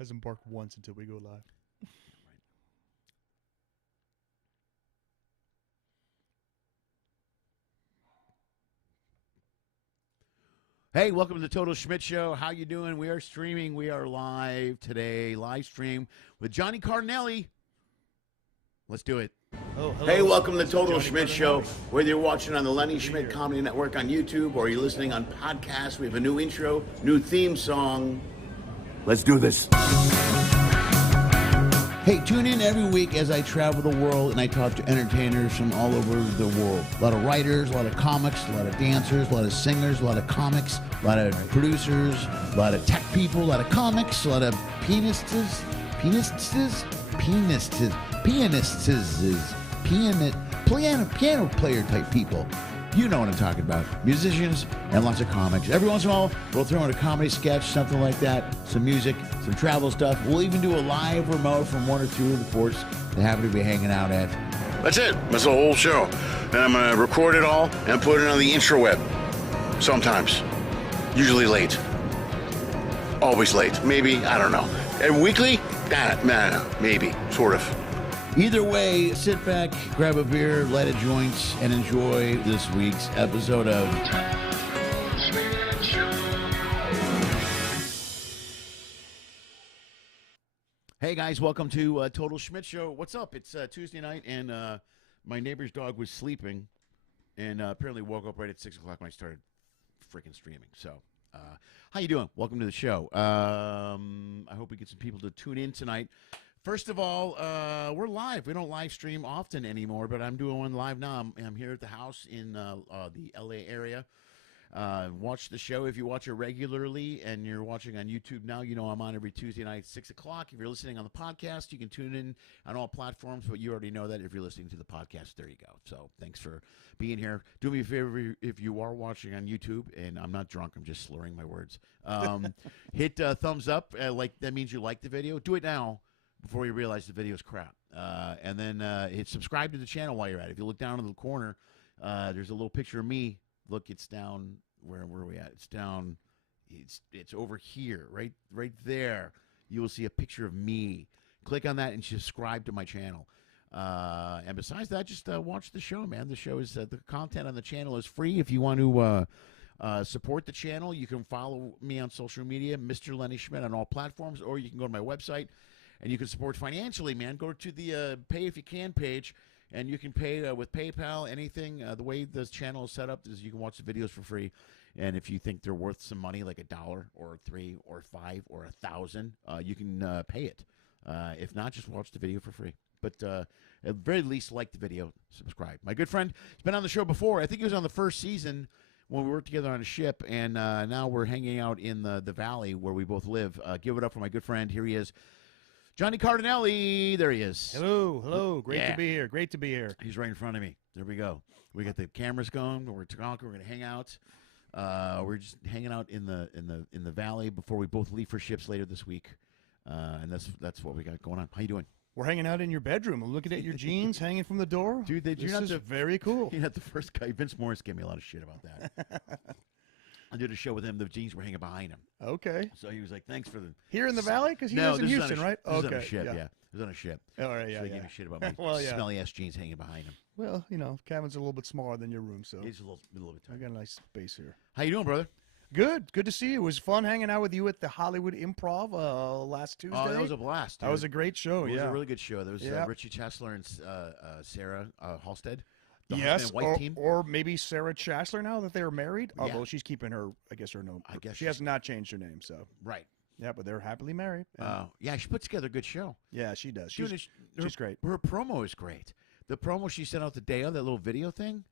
Hasn't barked once until we go live. Hey, welcome to the Total Schmidt Show. How you doing? We are streaming. We are live today, live stream with Johnny Cardinale. Let's do it. Oh, hey, welcome to the Total Schmidt Show. Whether you're watching on the Lenny Schmidt Comedy Network on YouTube or you're listening on podcast, we have a new intro, new theme song. Let's do this. Hey, tune in every week as I travel the world and I talk to entertainers from all over the world. A lot of writers, a lot of comics, a lot of dancers, a lot of singers, a lot of comics, a lot of producers, a lot of tech people, a lot of comics, a lot of pianists, piano player type people. You know what I'm talking about. Musicians and lots of comics. Every once in a while, we'll throw in a comedy sketch, something like that, some music, some travel stuff. We'll even do a live remote from one or two of the ports that happen to be hanging out at. That's it. That's the whole show. And I'm going to record it all and put it on the intraweb. Sometimes. Usually late. Always late. Maybe. I don't know. And weekly? No. Maybe. Sort of. Either way, sit back, grab a beer, light a joint, and enjoy this week's episode of Hey guys, welcome to Total Schmidt Show. What's up? It's Tuesday night, and my neighbor's dog was sleeping, and apparently woke up right at 6 o'clock when I started freaking streaming. So, how you doing? Welcome to the show. I hope we get some people to tune in tonight. First of all, we're live. We don't live stream often anymore, but I'm doing one live now. I'm here at the house in the LA area. Watch the show if you watch it regularly, and you're watching on YouTube now. You know I'm on every Tuesday night at 6 o'clock. If you're listening on the podcast, you can tune in on all platforms, but you already know that if you're listening to the podcast. There you go. So thanks for being here. Do me a favor if you are watching on YouTube, and I'm not drunk. I'm just slurring my words. Hit thumbs up. Like that means you like the video. Do it now before you realize the video is crap. And then hit subscribe to the channel while you're at it. If you look down in the corner, there's a little picture of me. Look, it's down, where are we at? It's down, it's over here, right there. You will see a picture of me. Click on that and subscribe to my channel. And besides that, just watch the show, man. The show is, the content on the channel is free. If you want to support the channel, you can follow me on social media, Mr. Lenny Schmidt on all platforms, or you can go to my website. And you can support financially, man. Go to the Pay If You Can page, and you can pay with PayPal, anything. The way this channel is set up is you can watch the videos for free. And if you think they're worth some money, like $1 or $3 or $5 or $1,000, you can pay it. If not, just watch the video for free. But at the very least, like the video, subscribe. My good friend has been on the show before. I think he was on the first season when we worked together on a ship, and now we're hanging out in the valley where we both live. Give it up for my good friend. Here he is. Johnny Cardinale, there he is. Hello. Great to be here. He's right in front of me. There we go. We got the cameras going. We're talking. We're gonna hang out. We're just hanging out in the valley before we both leave for ships later this week. And that's what we got going on. How you doing? We're hanging out in your bedroom. I'm looking at your jeans hanging from the door. Dude, this is very cool. You're not the first guy. Vince Morris gave me a lot of shit about that. I did a show with him. The jeans were hanging behind him. Okay. So he was like, "Thanks for the." Here in the valley, because he lives in Houston, right? This is on a ship. Yeah. It was on a ship. All right. Yeah. So he gave me shit about my smelly ass jeans hanging behind him. Well, cabin's a little bit smaller than your room, so It's a little bit I tight. got a nice space here. How you doing, brother? Good to see you. It was fun hanging out with you at the Hollywood Improv last Tuesday. Oh, that was a blast. Dude. That was a great show. It was a really good show. There was Richie Chesler and Sarah Halstead. The husband and wife team. Or maybe Sarah Chasler now that they're married. Although she's keeping her name. I guess she has not changed her name. So right. Yeah, but they're happily married. Yeah, she puts together a good show. Yeah, she does. She's great. Her promo is great. The promo she sent out the day of that little video thing.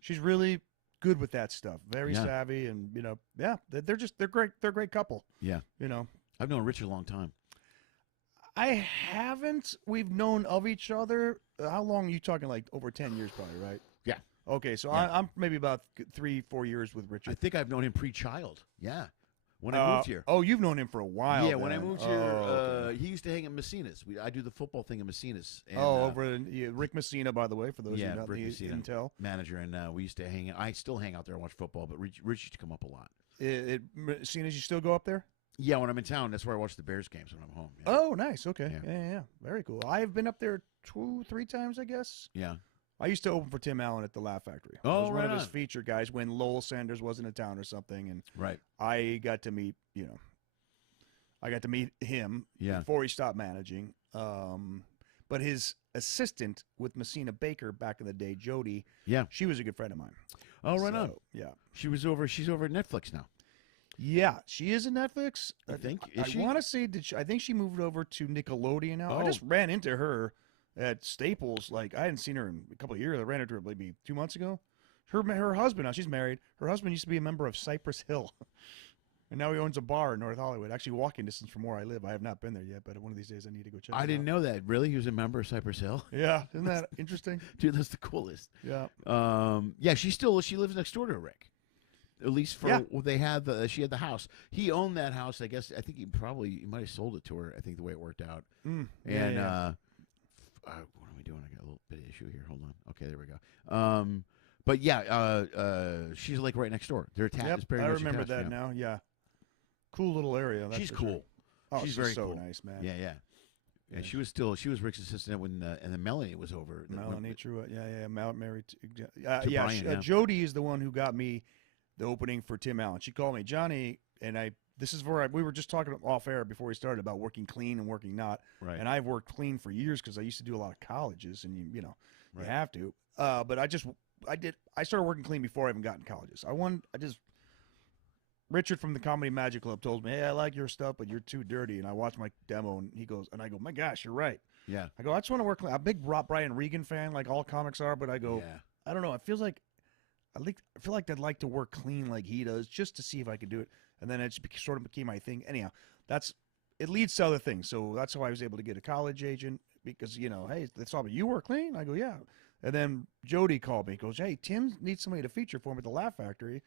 She's really good with that stuff. Very savvy, and they're great. They're a great couple. Yeah. I've known Richie a long time. I haven't. We've known of each other. How long are you talking? Like over 10 years, probably, right? Yeah. Okay, so I'm maybe about 3-4 years with Richard. I think I've known him pre-child. Yeah. When I moved here. Oh, you've known him for a while. Yeah, when I moved here, he used to hang at Messina's. I do the football thing at Messina's. And, over in Rick Messina, by the way, for those who don't Messina, tell. Manager, and we used to hang. I still hang out there and watch football, but Rich used to come up a lot. Messina's, you still go up there? Yeah, when I'm in town, that's where I watch the Bears games when I'm home. Yeah. Oh, nice. Okay. Yeah. Yeah. Very cool. I've been up there 2-3 times, I guess. Yeah. I used to open for Tim Allen at the Laugh Factory. I Oh, was one right of his on. feature guys when Lowell Sanders wasn't in town or something, and Right. I got to meet, him Yeah. before he stopped managing. But his assistant with Messina Baker back in the day, Jody, Yeah. she was a good friend of mine. Oh, right on. So, yeah. She's over at Netflix now. Yeah, she is in Netflix. You think? I Is she? want to say I think she moved over to Nickelodeon now. I Oh. just ran into her at Staples. Like I hadn't seen her in a couple of years. I ran into her maybe 2 months ago. Her husband, now she's married. Her husband used to be a member of Cypress Hill. And now he owns a bar in North Hollywood. Actually, walking distance from where I live. I have not been there yet, but one of these days I need to go check it out. I didn't know that. Really? He was a member of Cypress Hill? Yeah, isn't that interesting? Dude, that's the coolest. Yeah. Yeah, she lives next door to Rick. At least for she had the house. He owned that house. I guess I think he might have sold it to her. I think the way it worked out. Yeah, And yeah. what am I doing? I got a little bit of issue here. Hold on. Okay, there we go. But yeah, she's like right next door. They're attached. Yep, It's very I much remember attached, that yeah. now. Yeah. Cool little area. That's She's for cool. sure. Oh, She's very so cool. nice, man. Yeah, yeah. And Yeah. she was Rick's assistant when and then Melanie was over. Melanie Truitt. Yeah. Married to To yeah. Brian, yeah. Jody is the one who got me the opening for Tim Allen. She called me, Johnny, and this is where we were just talking off air before we started about working clean and working not. Right. And I've worked clean for years because I used to do a lot of colleges, and you Right. have to. But I started working clean before I even got in colleges. Richard from the Comedy Magic Club told me, hey, I like your stuff, but you're too dirty. And I watched my demo, and I go, my gosh, you're right. Yeah. I go, I just want to work clean. I'm a big Brian Regan fan, like all comics are, but I go, Yeah. I don't know. It feels like I feel like I'd like to work clean like he does, just to see if I could do it. And then it just sort of became my thing. Anyhow, it leads to other things. So that's how I was able to get a college agent because hey, that's all. But you work clean. I go, yeah. And then Jody called me. Goes, hey, Tim needs somebody to feature for him at the Laugh Factory.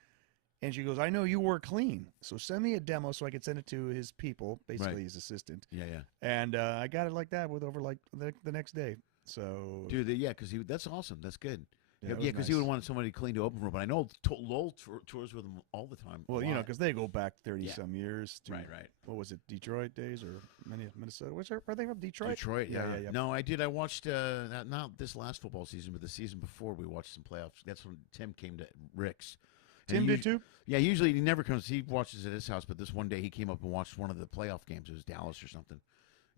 And she goes, I know you work clean, so send me a demo so I can send it to his people, basically Right. his assistant. Yeah, yeah. And I got it like that with over like the next day. So Dude, yeah, because that's awesome. That's good. Yeah, Yeah, it was because he nice. would want somebody clean to open for him. But I know Lowell tours with him all the time. well, A lot. because they go back 30-some years. To, Right. What was it, Detroit days or Minnesota? Are they from Detroit? Detroit, yeah. yeah. No, I did. I watched not this last football season, but the season before. We watched some playoffs. That's when Tim came to Rick's. And Tim he did usually- too? Yeah, usually he never comes. He watches at his house, but this one day he came up and watched one of the playoff games. It was Dallas or something,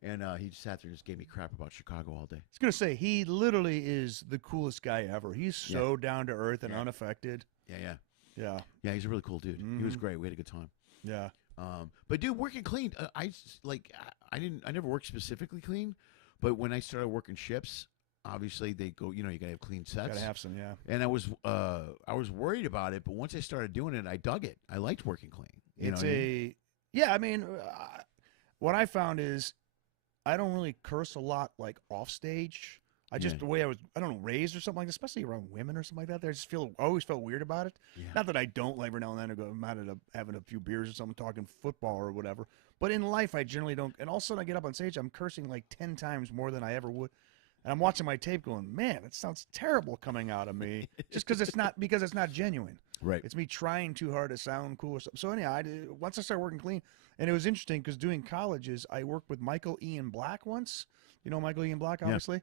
and he just sat there and just gave me crap about Chicago all day. I was going to say, he literally is the coolest guy ever. He's so down to earth and Yeah. unaffected. Yeah. Yeah. Yeah, he's a really cool dude. He was Mhm. great. We had a good time. Yeah. But dude, working clean, I never worked specifically clean, but when I started working ships, obviously they go, you gotta have clean sets. Got to have some, yeah. And I was worried about it, but once I started doing it, I dug it. I liked working clean. You know It's what I mean? yeah, I mean, what I found is I don't really curse a lot like off stage. I just, Yeah. the way I don't know, raised or something like that, especially around women or something like that. I always felt weird about it. Yeah. Not that I don't like every now and then I'm out at having a few beers or something, talking football or whatever. But in life, I generally don't. And all of a sudden, I get up on stage, I'm cursing like 10 times more than I ever would. And I'm watching my tape going, man, it sounds terrible coming out of me. Just because it's not genuine. Right. It's me trying too hard to sound cool or something. So anyhow, once I started working clean, and it was interesting because doing colleges, I worked with Michael Ian Black once. You know Michael Ian Black, obviously?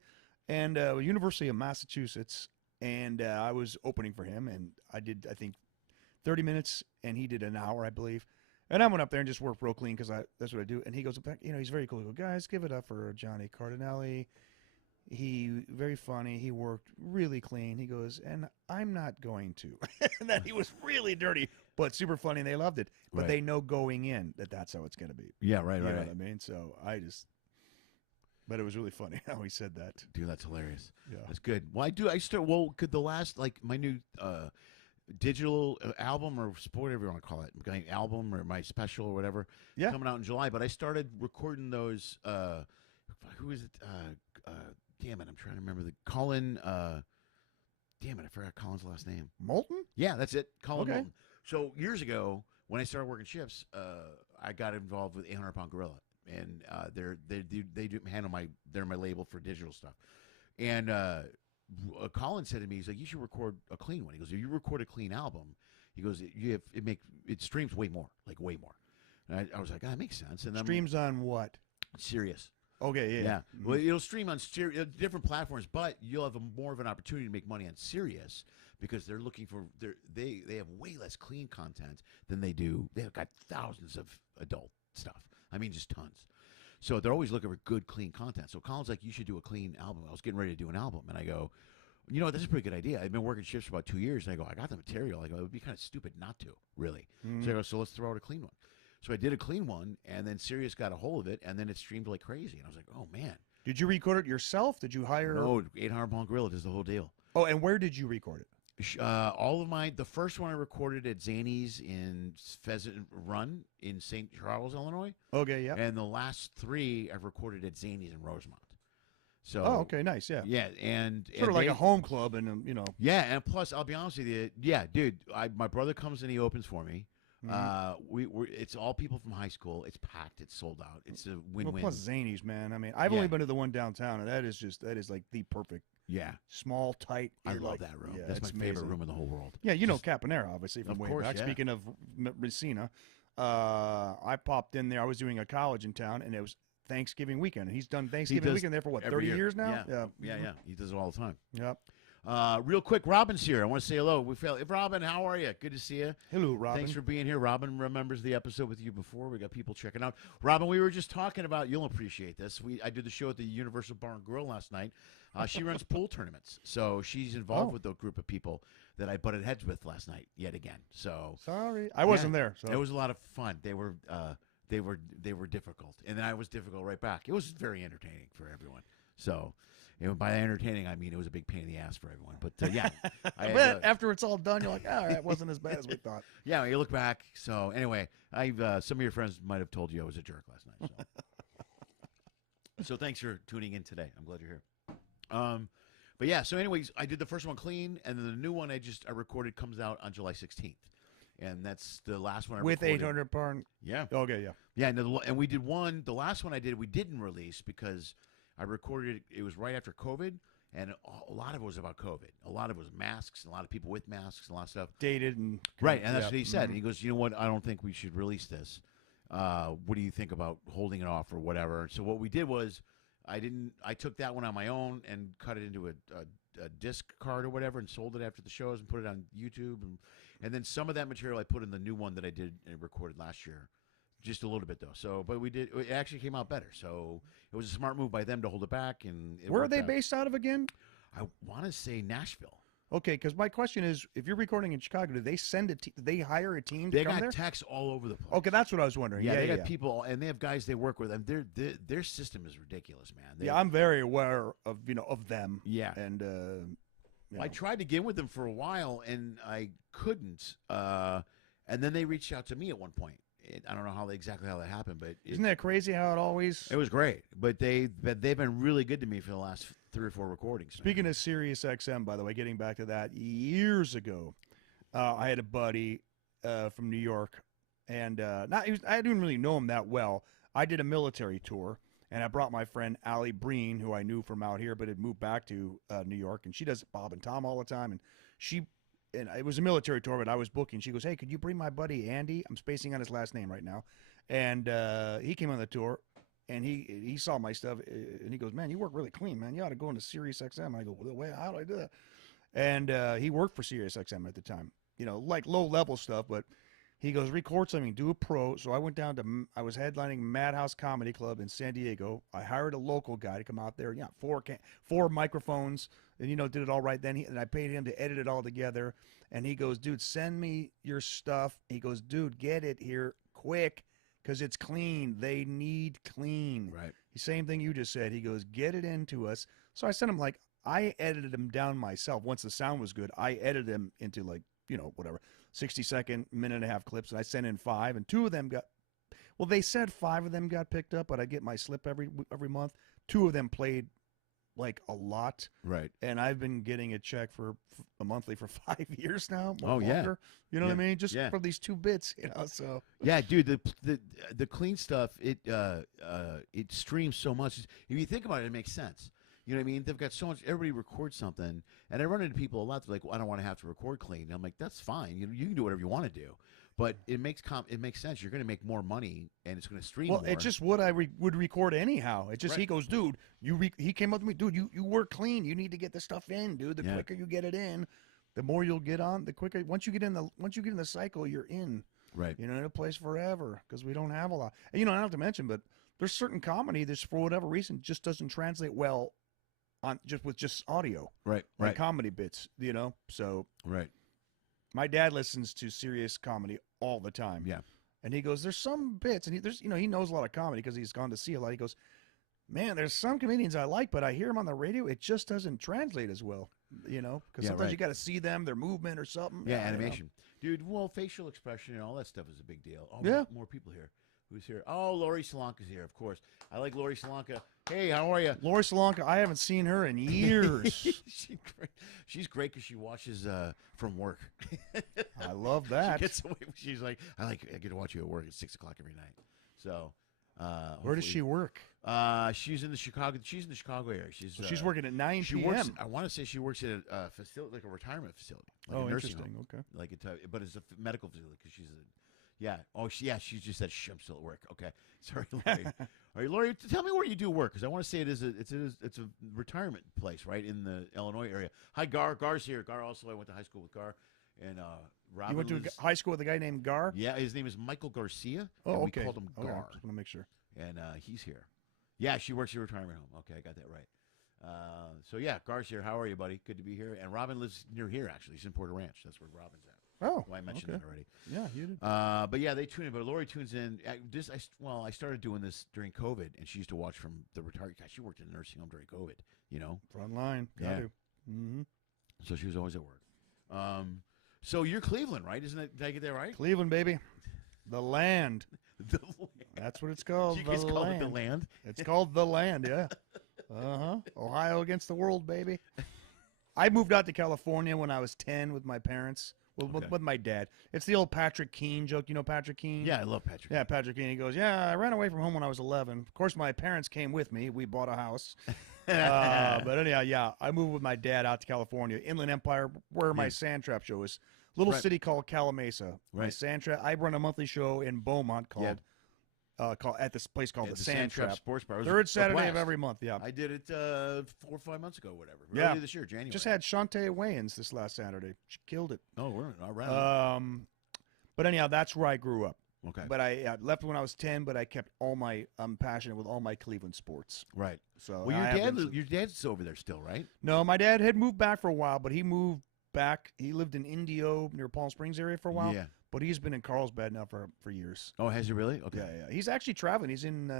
And University of Massachusetts. And I was opening for him, and I did, I think, 30 minutes, and he did an hour, I believe. And I went up there and just worked real clean because that's what I do. And he goes back, he's very cool. He goes, guys, give it up for Johnny Cardinale. He very funny. He worked really clean. He goes, and I'm not going to. And then he was really dirty, but super funny, and they loved it. But Right. they know going in that that's how it's going to be. Yeah, right, You right, know right. what I mean? So but it was really funny how he said that. Dude, that's hilarious. Yeah. That's good. Well, could the last, my new digital album or sport, whatever you want to call it, my album or my special or whatever, Yeah. coming out in July. But I started recording those, who is it? Damn it, I'm trying to remember the Colin, damn it, I forgot Colin's last name. Molten? Yeah, that's it. Colin Okay. Moulton. So years ago, when I started working shifts, I got involved with 800 Pound Gorilla, and they do handle they're my label for digital stuff. And Colin said to me, he's like, you should record a clean one. He goes, if you record a clean album, he goes, it streams way more, like way more. And I was like, that makes sense. And then Streams on what? Sirius. Okay, yeah. Yeah. Well, it'll stream on different platforms, but you'll have more of an opportunity to make money on Sirius because they're looking for they have way less clean content than they do. They've got thousands of adult stuff. I mean, just tons. So they're always looking for good, clean content. So Colin's like, you should do a clean album. I was getting ready to do an album, and I go, you know, that's a pretty good idea. I've been working shifts for about 2 years, and I go, I got the material. I go, it would be kind of stupid not to, really. So I go, so let's throw out a clean one. So I did a clean one, and then Sirius got a hold of it, and then it streamed like crazy. And I was like, oh, man. Did you record it yourself? Did you hire? No, 800-pound gorilla does the whole deal. Oh, and where did you record it? All of the first one I recorded at Zany's in Pheasant Run in St. Charles, Illinois. Okay, yeah. And the last 3 I've recorded at Zany's in Rosemont. So, oh, okay, nice, yeah. Yeah, and sort of like a home club, and you know. Yeah, and plus, I'll be honest with you, yeah, dude, my brother comes and he opens for me. It's all people from high school. It's packed. It's sold out. It's a win-win. Well, plus Zany's, man. I mean, I've only been to the one downtown, and that is like the perfect. Yeah, small, tight. I love that room. Yeah, that's my favorite room in the whole world. Yeah, you know Caponera, obviously, from Of way course, back. yeah. Speaking of Messina, I popped in there. I was doing a college in town, and it was Thanksgiving weekend. And he's done Thanksgiving weekend there for what, 30 years now? Yeah. He does it all the time. Yep. Real quick, Robin's here. I want to say hello. Robin, how are you? Good to see you. Hello, Robin. Thanks for being here. Robin remembers the episode with you before. We got people checking out. Robin, we were just talking about, you'll appreciate this. I did the show at the Universal Bar and Grill last night. She runs pool tournaments, so she's involved with the group of people that I butted heads with last night yet again. So sorry, I wasn't there. So it was a lot of fun. They were difficult, and then I was difficult right back. It was very entertaining for everyone. So. By entertaining, I mean it was a big pain in the ass for everyone. But yeah, but after it's all done, you're like, all right, it wasn't as bad as we thought. Yeah, you look back. So anyway, some of your friends might have told you I was a jerk last night. So thanks for tuning in today. I'm glad you're here. But yeah, so anyways, I did the first one clean, and then the new one I recorded comes out on July 16th, and that's the last one I with recorded. 800 pound. Yeah. Okay. Yeah. Yeah. And we did one. The last one I did, we didn't release because. I recorded it. It was right after COVID, and a lot of it was about COVID. A lot of it was masks, and a lot of people with masks, and a lot of stuff. Dated and right, and that's what he said. And he goes, "You know what? I don't think we should release this. What do you think about holding it off or whatever?" So what we did was, I took that one on my own and cut it into a disc card or whatever, and sold it after the shows and put it on YouTube, and then some of that material I put in the new one that I did and recorded last year. Just a little bit though. So, but it actually came out better. So it was a smart move by them to hold it back. And where are they based out of again? I want to say Nashville. Okay, because my question is, if you're recording in Chicago, do they send do they hire a team? They to come there? got techs all over the place. Okay, that's what I was wondering. Yeah, they got people, and they have guys they work with, and their system is ridiculous, man. I'm very aware of of them. Yeah, and I tried to get with them for a while, and I couldn't. And then they reached out to me at one point. I don't know exactly how that happened, but isn't that crazy how it always? It was great, but they've been really good to me for the last 3 or 4 recordings. Speaking of Sirius XM, by the way, getting back to that, years ago, I had a buddy from New York, and I didn't really know him that well. I did a military tour, and I brought my friend Allie Breen, who I knew from out here, but had moved back to New York, and she does Bob and Tom all the time, and and it was a military tour, but I was booking. She goes, "Hey, could you bring my buddy Andy?" I'm spacing on his last name right now. And he came on the tour, and he saw my stuff, and he goes, "Man, you work really clean, man. You ought to go into Sirius XM." I go, "Well, how do I do that?" And he worked for Sirius XM at the time, like low-level stuff, but he goes, "Record something, do a pro." So I went down to, I was headlining Madhouse Comedy Club in San Diego. I hired a local guy to come out there, 4 microphones, and, did it all right then. And I paid him to edit it all together. And he goes, "Dude, send me your stuff." He goes, "Dude, get it here quick because it's clean. They need clean." Right. The same thing you just said. He goes, "Get it into us." So I sent him, I edited him down myself. Once the sound was good, I edited him into whatever, 60-second, minute-and-a-half clips. And I sent in 5, and 2 of them they said 5 of them got picked up, but I get my slip every month. 2 of them played a lot. Right. And I've been getting a check for a monthly for 5 years now. Longer. You know what I mean? Just for these 2 bits, so. Yeah, dude, the clean stuff, it streams so much. If you think about it, it makes sense. You know what I mean? They've got so much. Everybody records something, and I run into people a lot. They're like, "Well, I don't want to have to record clean." And I'm like, "That's fine. You can do whatever you want to do." But it makes sense. You're going to make more money, and it's going to stream Well, more. it's just what I would record anyhow. It's just Right. he goes, dude, he came up to me, dude, you work clean. You need to get the stuff in, dude. The quicker you get it in, the more you'll get on. The quicker once you get in the cycle, you're in. Right. You know, in a place forever because we don't have a lot. And, you know, not to mention, but there's certain comedy that's for whatever reason just doesn't translate well on just audio. Right. Like Right. comedy bits, you know. So Right. my dad listens to serious comedy all the time. Yeah. And he goes, there's some bits, and he knows a lot of comedy because he's gone to see a lot. He goes, man, there's some comedians I like, but I hear them on the radio, it just doesn't translate as well, you know, because sometimes you got to see them, their movement or something. Yeah, I don't know. animation. Dude, well, facial expression and all that stuff is a big deal. Oh, Yeah. more people here. Who's here? Oh, Lori Solanka's here, of course. I like Lori Solanka. Hey, how are you? Lori Solanka, I haven't seen her in years. She's great because she watches from work. I love that. She gets away. She's like, I get to watch you at work at 6 o'clock every night. So, Where does she work? She's in the Chicago. She's in the Chicago area. She's working at 9 She p.m. works. I want to say she works at a facility, like a retirement facility, like a nursing interesting. home. Okay. Like but it's a medical facility because she's a. Yeah. Oh, she just said, "Shh, I'm still at work." Okay. Sorry, Lori. All right, Lori, tell me where you do work because I want to say it's a retirement place, right in the Illinois area. Hi, Gar. Gar's here. Gar also. I went to high school with Gar, and Robin. You went to lives- high school with a guy named Gar? Yeah, his name is Michael Garcia. Oh, and okay. We called him Gar, Okay. Just want to make sure. and he's here. Yeah, she works at a retirement home. Okay, I got that right. So yeah, Gar's here. How are you, buddy? Good to be here. And Robin lives near here, actually. She's in Porter Ranch. That's where Robin's at. Oh, Well, I mentioned okay. that already. Yeah, you did. But yeah, they tune in. But Lori tunes in. I started doing this during COVID, and she used to watch from the retired. God, she worked in a nursing home during COVID. You know, Front line. Got Yeah. to. Mm-hmm. so she was always at work. So you're Cleveland, right? Isn't it? Did I get that right? Cleveland, baby. The land. The land. That's what it's called. She The gets called it land. the land. It's called the land, yeah. Ohio against the world, baby. I moved out to California when I was 10 with my parents. Well, Okay. with my dad. It's the old Patrick Keene joke. You know Patrick Keene? Yeah, I love Patrick. Yeah, Patrick Keene. He goes, yeah, I ran away from home when I was 11. Of course, my parents came with me. We bought a house. But anyhow, yeah, I moved with my dad out to California, Inland Empire, where my Sandtrap show is. Little Right. city called Calamasa. My Right. Sandtrap. I run a monthly show in Beaumont called at this place called At the the Sandtrap Sandtrap. Sports Bar. It was Third a Saturday of blast. every month. Yeah. I did it 4 or 5 months ago, whatever. Yeah. Earlier this year, January. Just had Shantae Wayans this last Saturday. She killed it. Oh, we're all right. But anyhow, that's where I grew up. Okay. But I left when I was 10, but I kept I'm passionate with all my Cleveland sports. Right. So Well, I have been your dad's over there still, right? No, my dad had moved back for a while, but he moved back. He lived in Indio near Palm Springs area for a while. Yeah. But he's been in Carlsbad now for years. Oh, has he really? Okay. Yeah. He's actually traveling. He's in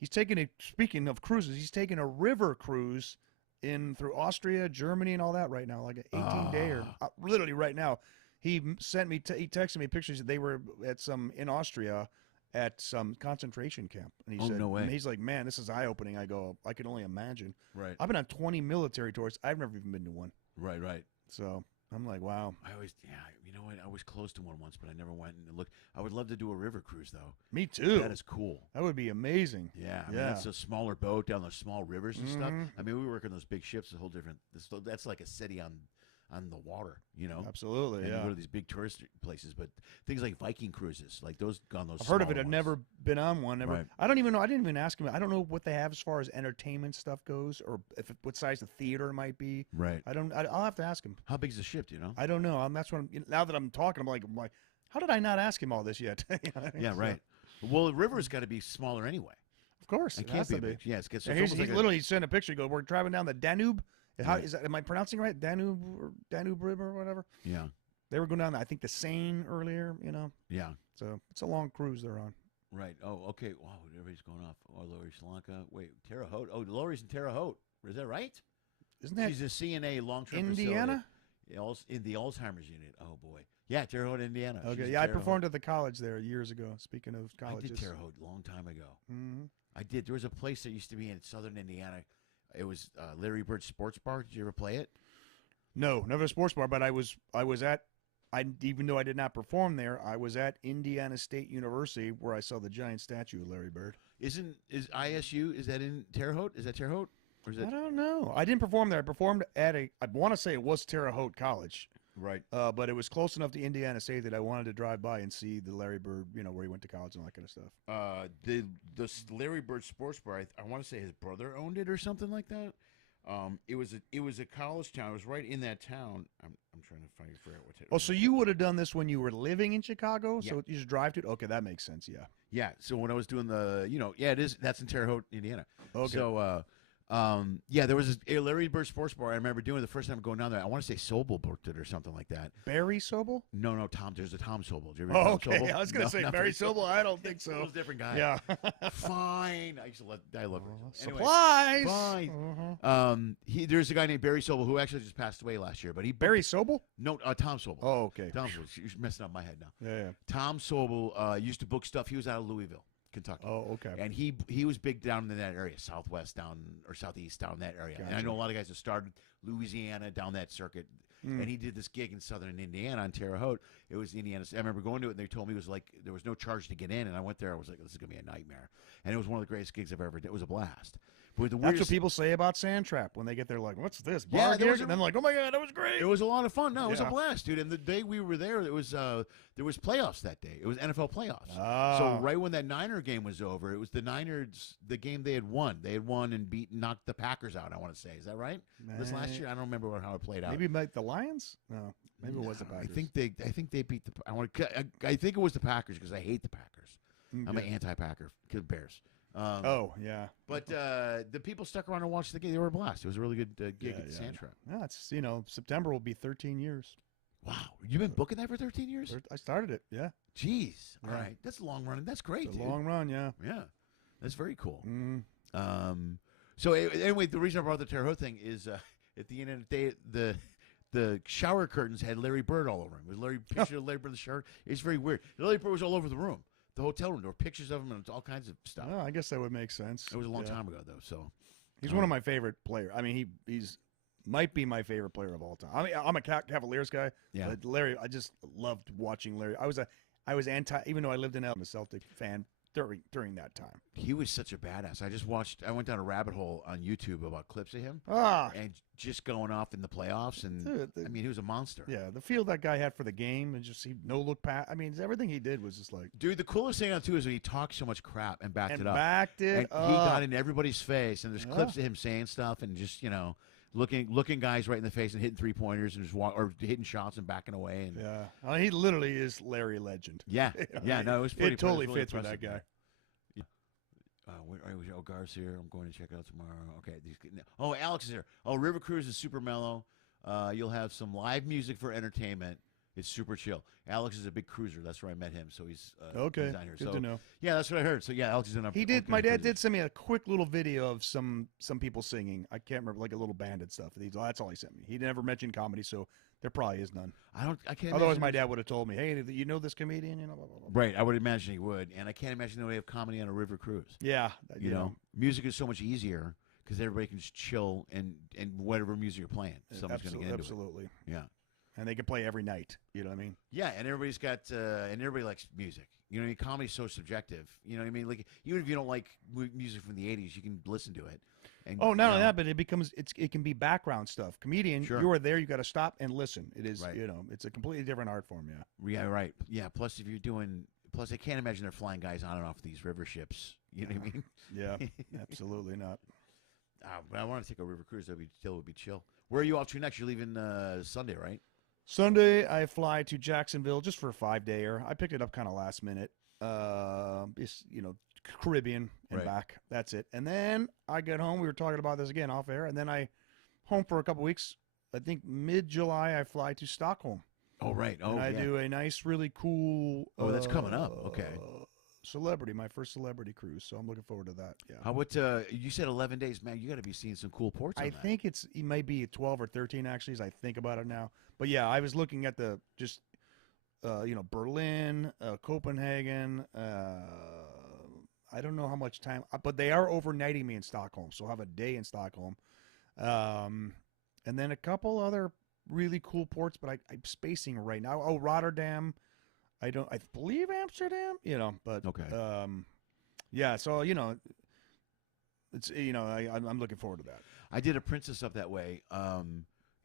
he's taking a speaking of cruises, he's taking a river cruise in through Austria, Germany, and all that right now, like an 18-day or literally right now. He sent me he texted me pictures. They were at in Austria at some concentration camp. And he said, no way. He's like, man, this is eye-opening. I go, I can only imagine. Right. I've been on 20 military tours. I've never even been to one. Right. Right. So I'm like, wow. I always, you know what? I was close to one once, but I never went and looked. I would love to do a river cruise, though. Me too. That is cool. That would be amazing. Yeah, I mean, that's a smaller boat down those small rivers and stuff. Mhm. I mean, we work on those big ships. A whole different. That's like a city on the water, you know. Absolutely. And you Yeah. go to these big tourist places, but things like Viking cruises, like those on those. I've heard of it. smaller I've ones. never been on one. Never. Right. I don't even know. I didn't even ask him. I don't know what they have as far as entertainment stuff goes, or what size the theater might be. Right. I'll have to ask him. How big's the ship? Do you know? I don't know. That's what now that I'm talking, I'm like, how did I not ask him all this yet? You know what I mean? Yeah. So, Right. Well, the river's got to be smaller anyway. Of course, It has can't be to big. Yeah, it's, Yeah, he literally sent a picture. He goes, we're driving down the Danube. How Right. is that? Am I pronouncing it right? Danube or Danube River or whatever. Yeah. They were going down, I think, the Seine earlier. You know, Yeah. so it's a long cruise they're on. Right. Oh, okay. Wow, everybody's going off. Oh, Lori Sri Lanka. Wait, Terre Haute. Oh, Lori's in Terre Haute. Is that right? Isn't that She's a CNA long-term Indiana? facility. In the Alzheimer's unit. Oh boy. Yeah, Terre Haute, Indiana. She's Okay, in yeah, I Terre performed Haute. at the college there years ago. Speaking of I colleges, did Terre Haute a long time ago. Mhm. I did. There was a place that used to be in southern Indiana. It was Larry Bird's Sports Bar. Did you ever play it? No, never a sports bar, but I was at. Even though I did not perform there, I was at Indiana State University where I saw the giant statue of Larry Bird. Is ISU? Is that in Terre Haute? Is that Terre Haute? Or is I that? don't know. I didn't perform there. I performed at I want to say it was Terre Haute College. Right. But it was close enough to Indiana State that I wanted to drive by and see the Larry Bird, where he went to college and all that kind of stuff. The Larry Bird Sports Bar, I want to say his brother owned it or something like that. It was a college town. It was right in that town. I'm trying to figure out what. Oh, so you would have done this when you were living in Chicago? Yeah. So you just drive to it? Okay, that makes sense. Yeah. Yeah. So when I was doing it is. That's in Terre Haute, Indiana. Okay. So there was a Larry Bird Sports Bar. I remember doing it the first time going down there. I want to say Sobel booked it or something like that. Barry Sobel? No, Tom. There's a Tom Sobel. Did you ever Oh, Tom okay. Sobel? I was going to No, say Barry Sobel. I don't think It so. was a different guy. Yeah. Fine. I love it. Anyway, Supplies. fine. There's a guy named Barry Sobel who actually just passed away last year. But Barry Sobel? No, Tom Sobel. Oh, okay. Tom Sobel. You're messing up my head now. Yeah. Tom Sobel used to book stuff. He was out of Louisville, Kentucky. Oh, okay. And he was big down in that area, southwest down or southeast down that area. Gotcha. And I know a lot of guys that started Louisiana down that circuit. And he did this gig in southern Indiana on Terre Haute. It was Indiana. I remember going to it, and they told me it was like there was no charge to get in. And I went there. I was like, this is gonna be a nightmare. And it was one of the greatest gigs I've ever did. It was a blast. But the That's weirdest, what people say about Sandtrap when they get there. Like, what's this? Yeah, Bar there gig? was a- And then like, oh my god, that was great. it was a lot of fun. No, it was a Yeah. blast, dude. And the day we were there, there was playoffs that day. It was NFL playoffs. Ah. So right when that Niner game was over, it was the Niners, the game they had won. They had won and knocked the Packers out. I want to say, is that right? This last year, I don't remember how it played out. Maybe like the Lions? No, maybe it was the Packers. I think they beat the. I think it was the Packers because I hate the Packers. I'm an anti-Packer. Bears. Oh yeah. But the people stuck around and watched the game. They were a blast. It was a really good gig at Yeah. Sandtrap. Yeah, it's September will be 13 years. Wow, you've been booking that for 13 years? I started it. Yeah. Jeez. All Yeah. right. That's a long run. That's great, It's a dude. long run. Yeah. Yeah. That's very cool. Mm. So anyway, the reason I brought the Terre Haute thing is at the end of the day, the shower curtains had Larry Bird all over them. It was picture of Larry Bird in the shower. It's very weird. Larry Bird was all over the room, the hotel room. There were pictures of him and all kinds of stuff. Oh, I guess that would make sense. It was a long Yeah. time ago, though. So He's one of my favorite players. I mean, he's might be my favorite player of all time. I mean, I'm a Cavaliers guy. Yeah. But Larry, I just loved watching Larry. I was anti, even though I lived in LA, I'm a Celtic fan during that time. he was such a badass. I went down a rabbit hole on YouTube about clips of him Ah, and just going off in the playoffs. And Dude, I mean, he was a monster. yeah, the feel that guy had for the game and just no look pass. I mean, everything he did was just like Dude, the coolest thing on too is when he talked so much crap and backed it up. backed it And he up. got in everybody's face, and there's clips of him saying stuff and just looking guys right in the face and hitting 3-pointers and just or hitting shots and backing away. And Yeah, I mean, he literally is Larry Legend. yeah, no, it was pretty. It totally really fits with that impressive, guy. man. Gar's here. I'm going to check it out tomorrow. Okay. Alex is here. Oh, River Cruise is super mellow. You'll have some live music for entertainment. It's super chill. Alex is a big cruiser. That's where I met him. So he's Okay, he's down here. good so, to know. Yeah, that's what I heard. So yeah, Alex is in. He did. My dad did send me a quick little video of some people singing. I can't remember, like a little band and stuff. That's all he sent me. He never mentioned comedy, so there probably is none. I can't. Otherwise, imagine my dad would have told me, "Hey, you know this comedian?" Blah, blah, blah. Right, I would imagine he would, and I can't imagine the way of comedy on a river cruise. Yeah, You know, music is so much easier because everybody can just chill and whatever music you're playing, someone's going to get into absolutely. it. Yeah, And they can play every night. You know what I mean? yeah, and everybody's got and everybody likes music. You know what I mean? Comedy's so subjective. You know what I mean? Like even if you don't like music from the '80s, you can listen to it. And, Oh, not only that, but it can be background stuff. Comedian, Sure. you are there. You got to stop and listen. It is, Right. it's a completely different art form. Yeah. Yeah, right. Yeah. Plus, if you're doing, I can't imagine they're flying guys on and off these river ships. You know what I mean? Yeah, absolutely not. But I want to take a river cruise. That would be chill. Where are you off to next? You're leaving Sunday, right? Sunday, I fly to Jacksonville just for a 5-dayer. I picked it up kind of last minute. It's, Caribbean and Right. back. That's it. And then I get home. We were talking about this again off air. And then I home for a couple weeks. I think mid-July I fly to Stockholm. Oh, right. Oh, and I yeah. do a nice, really cool. Oh, that's coming up. Okay. My first celebrity cruise. So I'm looking forward to that. Yeah. How about you said 11 days, man? You got to be seeing some cool ports. I on that. think it might be 12 or 13 actually, as I think about it now. But yeah, I was looking at the just Berlin, Copenhagen. I don't know how much time, but they are overnighting me in Stockholm, so I'll have a day in Stockholm, and then a couple other really cool ports. But I'm spacing right now. Oh, Rotterdam. I believe Amsterdam. But Okay. yeah. So it's I'm looking forward to that. I did a princess up that way.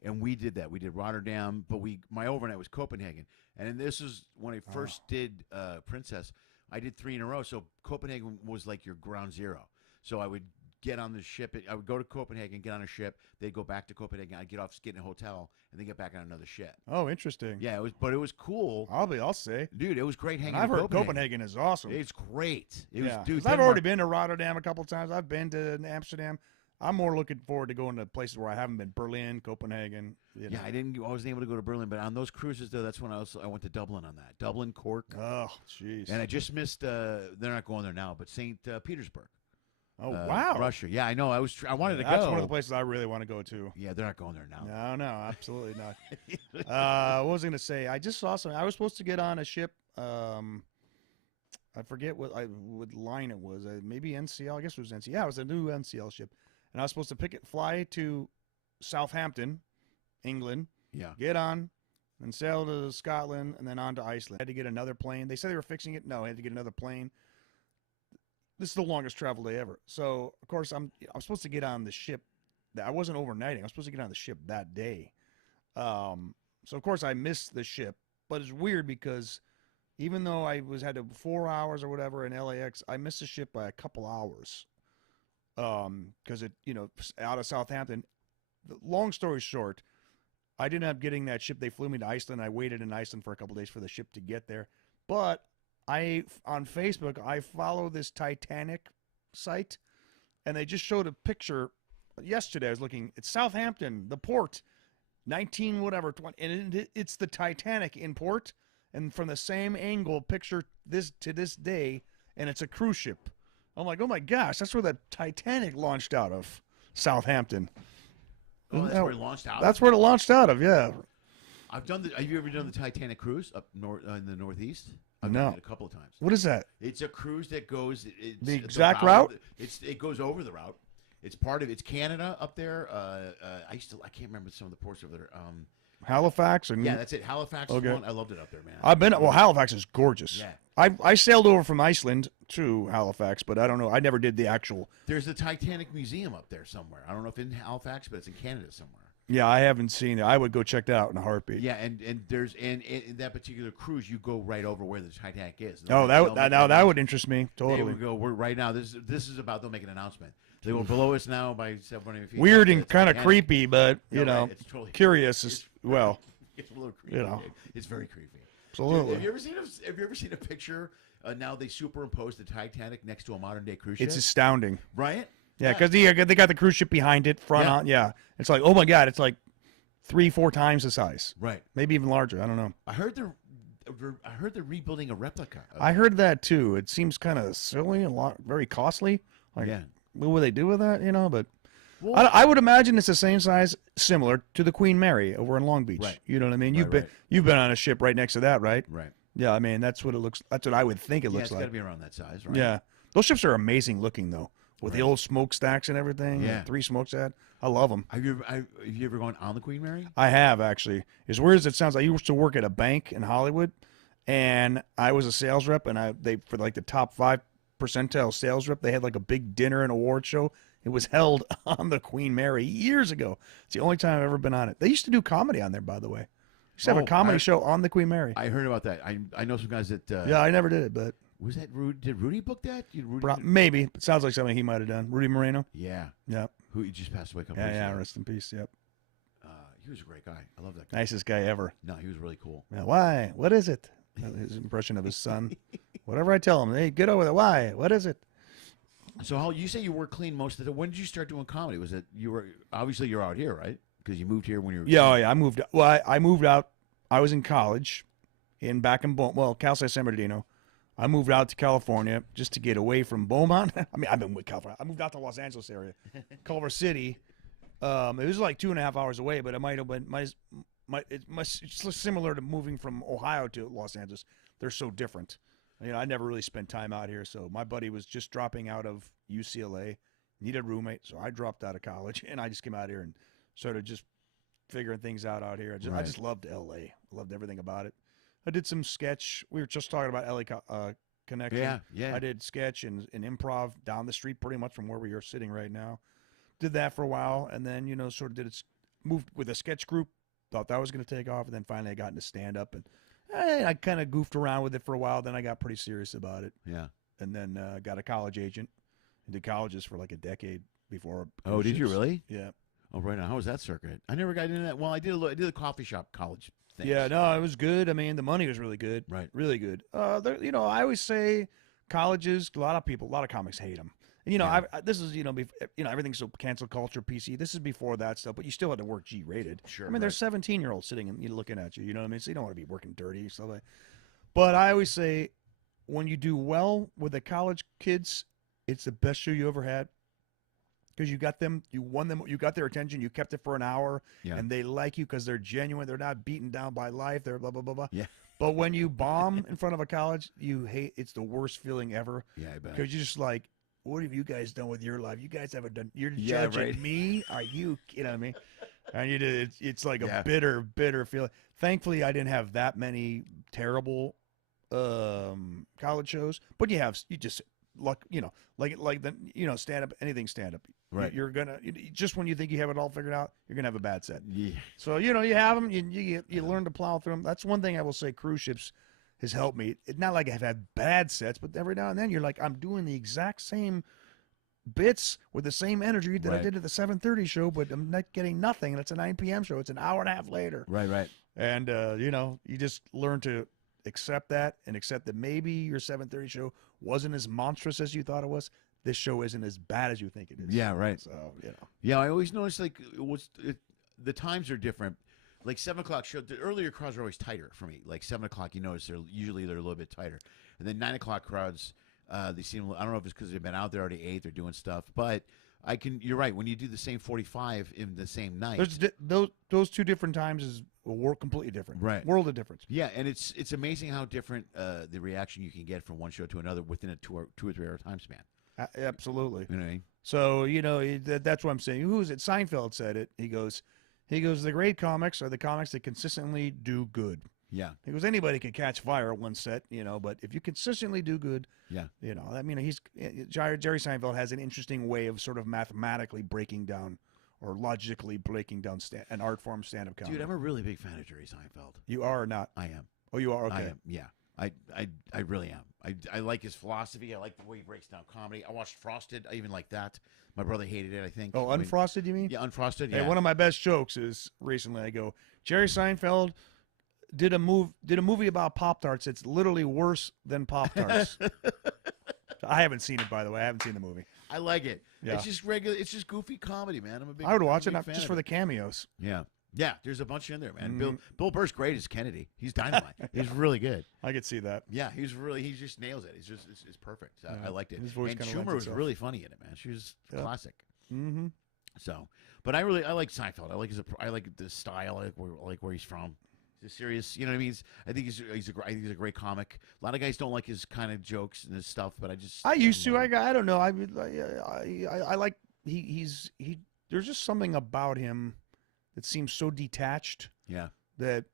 And we did that. We did Rotterdam, but my overnight was Copenhagen. And then this is when I first did Princess. I did 3 in a row. So Copenhagen was like your ground zero. So I would get on the ship. I would go to Copenhagen, get on a ship. They'd go back to Copenhagen. I'd get off, get in a hotel, and then get back on another ship. Oh, interesting. Yeah, it was cool. I'll say. Dude, it was great hanging out. I've heard Copenhagen is awesome. It's great. It yeah. was, dude. I've already been to Rotterdam a couple times. I've been to Amsterdam. I'm more looking forward to going to places where I haven't been. Berlin, Copenhagen. You know. Yeah, I wasn't able to go to Berlin, but on those cruises, though, that's when I went to Dublin on that. Dublin, Cork. Oh, jeez. And I just missed, they're not going there now, but St. Petersburg. Oh, wow. Russia. Yeah, I know. I wanted to go. That's one of the places I really want to go to. Yeah, they're not going there now. No, absolutely not. What was I going to say? I just saw something. I was supposed to get on a ship. I forget what line it was. Maybe NCL. I guess it was NCL. Yeah, it was a new NCL ship. And I was supposed to fly to Southampton, England. Yeah. Get on, and sail to Scotland, and then on to Iceland. I had to get another plane. They said they were fixing it. No, I had to get another plane. This is the longest travel day ever. So, of course, I'm supposed to get on the ship. I wasn't overnighting. I was supposed to get on the ship that day. So, of course, I missed the ship. But it's weird because even though I had 4 hours or whatever in LAX, I missed the ship by a couple hours. Because out of Southampton. Long story short, I didn't end up getting that ship. They flew me to Iceland. I waited in Iceland for a couple days for the ship to get there. But on Facebook, I follow this Titanic site, and they just showed a picture yesterday. I was looking. It's Southampton, the port, 19 whatever 20, and it's the Titanic in port, and from the same angle picture to this day, and it's a cruise ship. I'm like, oh my gosh, that's where the Titanic launched out of, Southampton. Oh, that's where it launched out. That's where it launched out of. Yeah. Have you ever done the Titanic cruise up north in the Northeast? I've No. done it a couple of times. What is that? It's a cruise that goes The exact route? It goes over the route. It's part of it's Canada up there. I can't remember some of the ports over there. Halifax and Yeah, that's it. Halifax is one. I loved it up there, man. I've been. Well, Halifax is gorgeous. Yeah. I sailed over from Iceland to Halifax, but I don't know. I never did the actual. There's the Titanic Museum up there somewhere. I don't know if in Halifax, but it's in Canada somewhere. Yeah, I haven't seen it. I would go check that out in a heartbeat. Yeah, and in that particular cruise, you go right over where the Titanic is. Oh, that would interest me totally. We're right now. This is about they'll make an announcement. They will below us now by 700 feet. Weird and kind of creepy, but right, it's totally curious as well. It's a little creepy. It's very creepy. Absolutely. Have you ever seen a picture? Now they superimpose the Titanic next to a modern day cruise ship. It's astounding. Right? Yeah, because they got the cruise ship behind it, front on. Yeah, it's like, oh my god, it's like 3-4 times the size. Right. Maybe even larger. I don't know. I heard they're rebuilding a replica. I heard that too. It seems kind of silly and very costly. Like, what would they do with that? But well, I would imagine it's the same size, similar to the Queen Mary over in Long Beach. Right. You know what I mean? You've been on a ship right next to that, right? Right. Yeah, I mean that's what it looks. That's what I would think it looks it's like. Got to be around that size, right? Yeah, those ships are amazing looking though, with the old smokestacks and everything. Yeah, 3 smokestacks. I love them. Have you ever gone on the Queen Mary? I have actually. As weird as it sounds, I used to work at a bank in Hollywood, and I was a sales rep, and they for like the top 5 percentile sales rep, they had like a big dinner and award show. It was held on the Queen Mary years ago. It's the only time I've ever been on it. They used to do comedy on there, by the way. They used to have a comedy show on the Queen Mary. I heard about that. I know some guys that. Yeah, I never did it, but. Was that Rudy? Did Rudy book that? Maybe. It sounds like something he might have done. Rudy Moreno? Yeah. Yep. Who he just passed away a couple years ago. Yeah, rest in peace. Yep. He was a great guy. I love that guy. Nicest guy ever. No, he was really cool. Yeah, why? What is it? His impression of his son. Whatever I tell him, hey, get over it. Why? What is it? So you say you work clean most of the time. When did you start doing comedy? Was it obviously you're out here, right? Because you moved here when you were. Yeah, I moved. Well, I moved out. I was in college, back in Cal State San Bernardino. I moved out to California just to get away from Beaumont. I mean, I've been with California. I moved out to Los Angeles area, Culver City. It was like 2.5 hours away, but it might have been it's similar to moving from Ohio to Los Angeles. They're so different. I never really spent time out here, so my buddy was just dropping out of UCLA, needed a roommate, so I dropped out of college, and I just came out here and started just figuring things out here. I just loved LA. Loved everything about it. I did some sketch. We were just talking about LA Connection. Yeah. I did sketch and improv down the street pretty much from where we are sitting right now. Did that for a while, and then, sort of did moved with a sketch group. Thought that was going to take off, and then finally I got into stand-up, and I kind of goofed around with it for a while. Then I got pretty serious about it. Yeah. And then got a college agent. I did colleges for like a decade before. Oh, did you really? Yeah. Oh, right on. How was that circuit? I never got into that. Well, I did the coffee shop college thing. Yeah, no, it was good. I mean, the money was really good. Right. Really good. You know, I always say colleges, a lot of comics hate them. You know, Yeah. this is, you know, everything's so cancel culture, PC. This is before that stuff, but you still had to work G-rated. Sure. I mean, there's 17-year-olds sitting and looking at you. You know what I mean? So you don't want to be working dirty and stuff like that. But I always say, when you do well with the college kids, it's the best show you ever had. Because you got them, you won them, you got their attention, you kept it for an hour, and they like you because they're genuine. They're not beaten down by life. They're blah, blah, blah, blah. Yeah. But when you bomb in front of a college, you hate, it's the worst feeling ever. Yeah, I bet. Because you're just like, what have you guys done with your life? You guys haven't done, you're Yeah, judging right. me? Are you know what I mean? And you did, it's like a bitter, bitter feeling. Thankfully, I didn't have that many terrible college shows, but you just, you know, like the, you know, stand up, anything stand up. Right. You're gonna, just when you think you have it all figured out, you're gonna have a bad set. Yeah. So, you know, you have them, you learn to plow through them. That's one thing I will say cruise ships has helped me. It's not like I've had bad sets, but every now and then you're like, I'm doing the exact same bits with the same energy that I did at the 7:30 show, but I'm not getting nothing. And it's a 9 p.m. show. It's an hour and a half later. Right. And, you know, you just learn to accept that and accept that maybe your 7:30 show wasn't as monstrous as you thought it was. This show isn't as bad as you think it is. Yeah, right. So, you know. Yeah, I always notice like the times are different. Like 7 o'clock show, the earlier crowds are always tighter for me. Like 7 o'clock, you notice they're a little bit tighter, and then 9 o'clock crowds, they seem. I don't know if it's because they've been out there already 8, they're doing stuff, but you're right. When you do the same 45 in the same night, those two different times is a world completely different. Right. World of difference. Yeah, and it's amazing how different the reaction you can get from one show to another within a 2 or 3 hour time span. Absolutely. You know what I mean? So, you know, that's what I'm saying. Who is it? Seinfeld said it. He goes, the great comics are the comics that consistently do good. Yeah. He goes, anybody can catch fire one set, you know, but if you consistently do good, yeah, you know, I mean, Jerry Seinfeld has an interesting way of sort of mathematically breaking down or logically breaking down an art form stand-up comedy. Dude, I'm a really big fan of Jerry Seinfeld. You are or not? I am. Oh, you are? Okay. I am, yeah. I really am. I like his philosophy. I like the way he breaks down comedy. I watched Frosted. I even like that. My brother hated it, I think. Oh, Unfrosted, you mean? Yeah, Unfrosted, yeah. Hey, one of my best jokes is recently I go, Jerry Seinfeld did a movie about Pop-Tarts. It's literally worse than Pop-Tarts. I haven't seen it, by the way. I haven't seen the movie. I like it. Yeah. It's just regular. It's just goofy comedy, man. I would watch it just for the cameos. Yeah. Yeah, there's a bunch in there, man. Bill Burr's great as Kennedy. He's dynamite. He's really good. I could see that. Yeah, he just nails it. It's perfect. I liked it. His voice and kinda Schumer was itself. really funny in it, man. She was classic. Mm-hmm. So, but I like Seinfeld. I like the style. I like where he's from. He's serious. You know what I mean? I think he's a great comic. A lot of guys don't like his kind of jokes and his stuff, but I used to. I don't know. I like he's there's just something about him that seems so detached. Yeah. That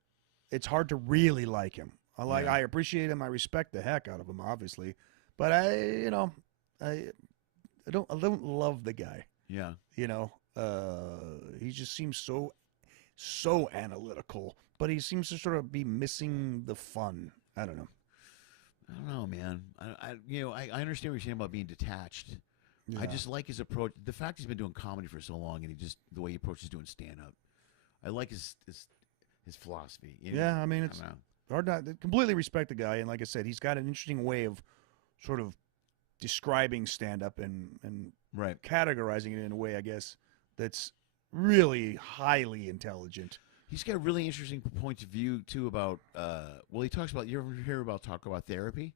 it's hard to really like him. I appreciate him. I respect the heck out of him, obviously, but I don't love the guy. Yeah. You know, he just seems so analytical, but he seems to sort of be missing the fun. I don't know. I don't know, man. I understand what you're saying about being detached. Yeah. I just like his approach. The fact he's been doing comedy for so long, and the way he approaches doing stand up. I like his philosophy. You know? Yeah, I mean, it's hard not to completely respect the guy, and like I said, he's got an interesting way of sort of describing stand up and categorizing it in a way, I guess, that's really highly intelligent. He's got a really interesting point of view too about. He talks about. You ever hear talk about therapy?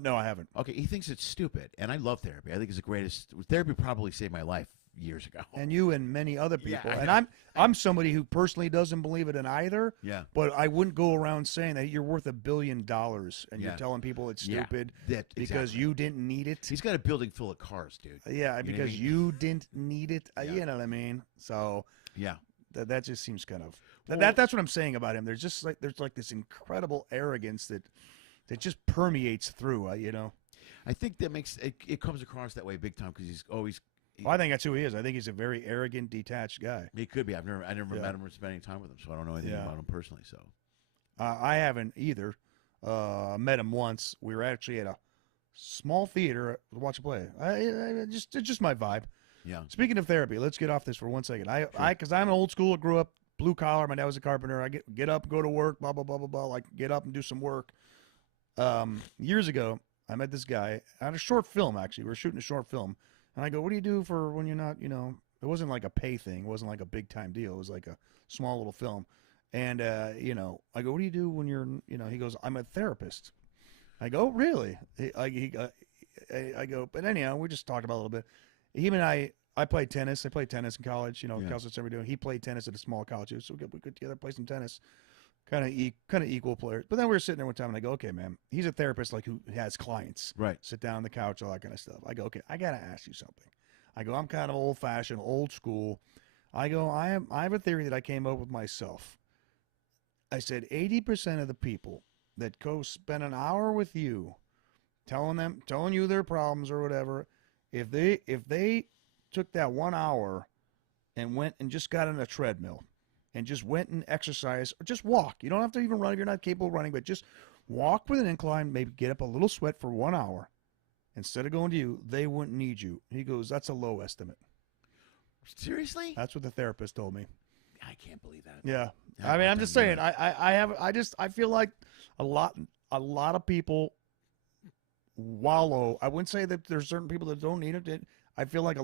No, I haven't. Okay, he thinks it's stupid, and I love therapy. I think it's the greatest. Therapy probably saved my life years ago. And you and many other people. Yeah, and I'm somebody who personally doesn't believe it in either. Yeah. But I wouldn't go around saying that you're worth $1 billion and you're telling people it's stupid because you didn't need it. He's got a building full of cars, dude. Yeah, because you didn't need it. You know what I mean? So yeah. That just seems kind of that's what I'm saying about him. There's just there's this incredible arrogance that just permeates through. You know, I think that makes it comes across that way big time because he's always Well, I think that's who he is. I think he's a very arrogant, detached guy. He could be. I never met him or spent any time with him, so I don't know anything about him personally. So I haven't either. Met him once. We were actually at a small theater to watch a play. It's just my vibe. yeah, Speaking of therapy, let's get off this for 1 second. Because I'm old school. I grew up blue collar. My dad was a carpenter. I get up, go to work, blah blah blah blah blah. Like get up and do some work. Years ago, I met this guy on a short film. Actually, we were shooting a short film, and I go, "What do you do for when you're not? You know, it wasn't like a pay thing. It wasn't like a big time deal. It was like a small little film." And you know, I go, "What do you do when you're? You know?" He goes, "I'm a therapist." I go, "Really?" I go, but anyhow, we just talked about it a little bit. Him and I played tennis. I played tennis in college. You know, Yeah. college we doing. He played tennis at a small college too, so we got together, play some tennis. Kind of equal players. But then we were sitting there one time, and I go, "Okay, man, he's a therapist, like who has clients, right. sit down on the couch, all that kind of stuff." I go, "Okay, I gotta ask you something." I go, "I'm kind of old fashioned, old school." I go, I have a theory that I came up with myself. I said 80% of the people that go spend an hour with you, telling you their problems or whatever, if they took that 1 hour and went and just got on a treadmill and just went and exercised or just walk. You don't have to even run if you're not capable of running, but just walk with an incline, maybe get up a little sweat for 1 hour. Instead of going to you, they wouldn't need you. He goes, "That's a low estimate." Seriously? That's what the therapist told me. I can't believe that. Yeah. Yeah, I mean, I'm I've just done saying, that. I feel like a lot of people wallow. I wouldn't say that there's certain people that don't need it. I feel like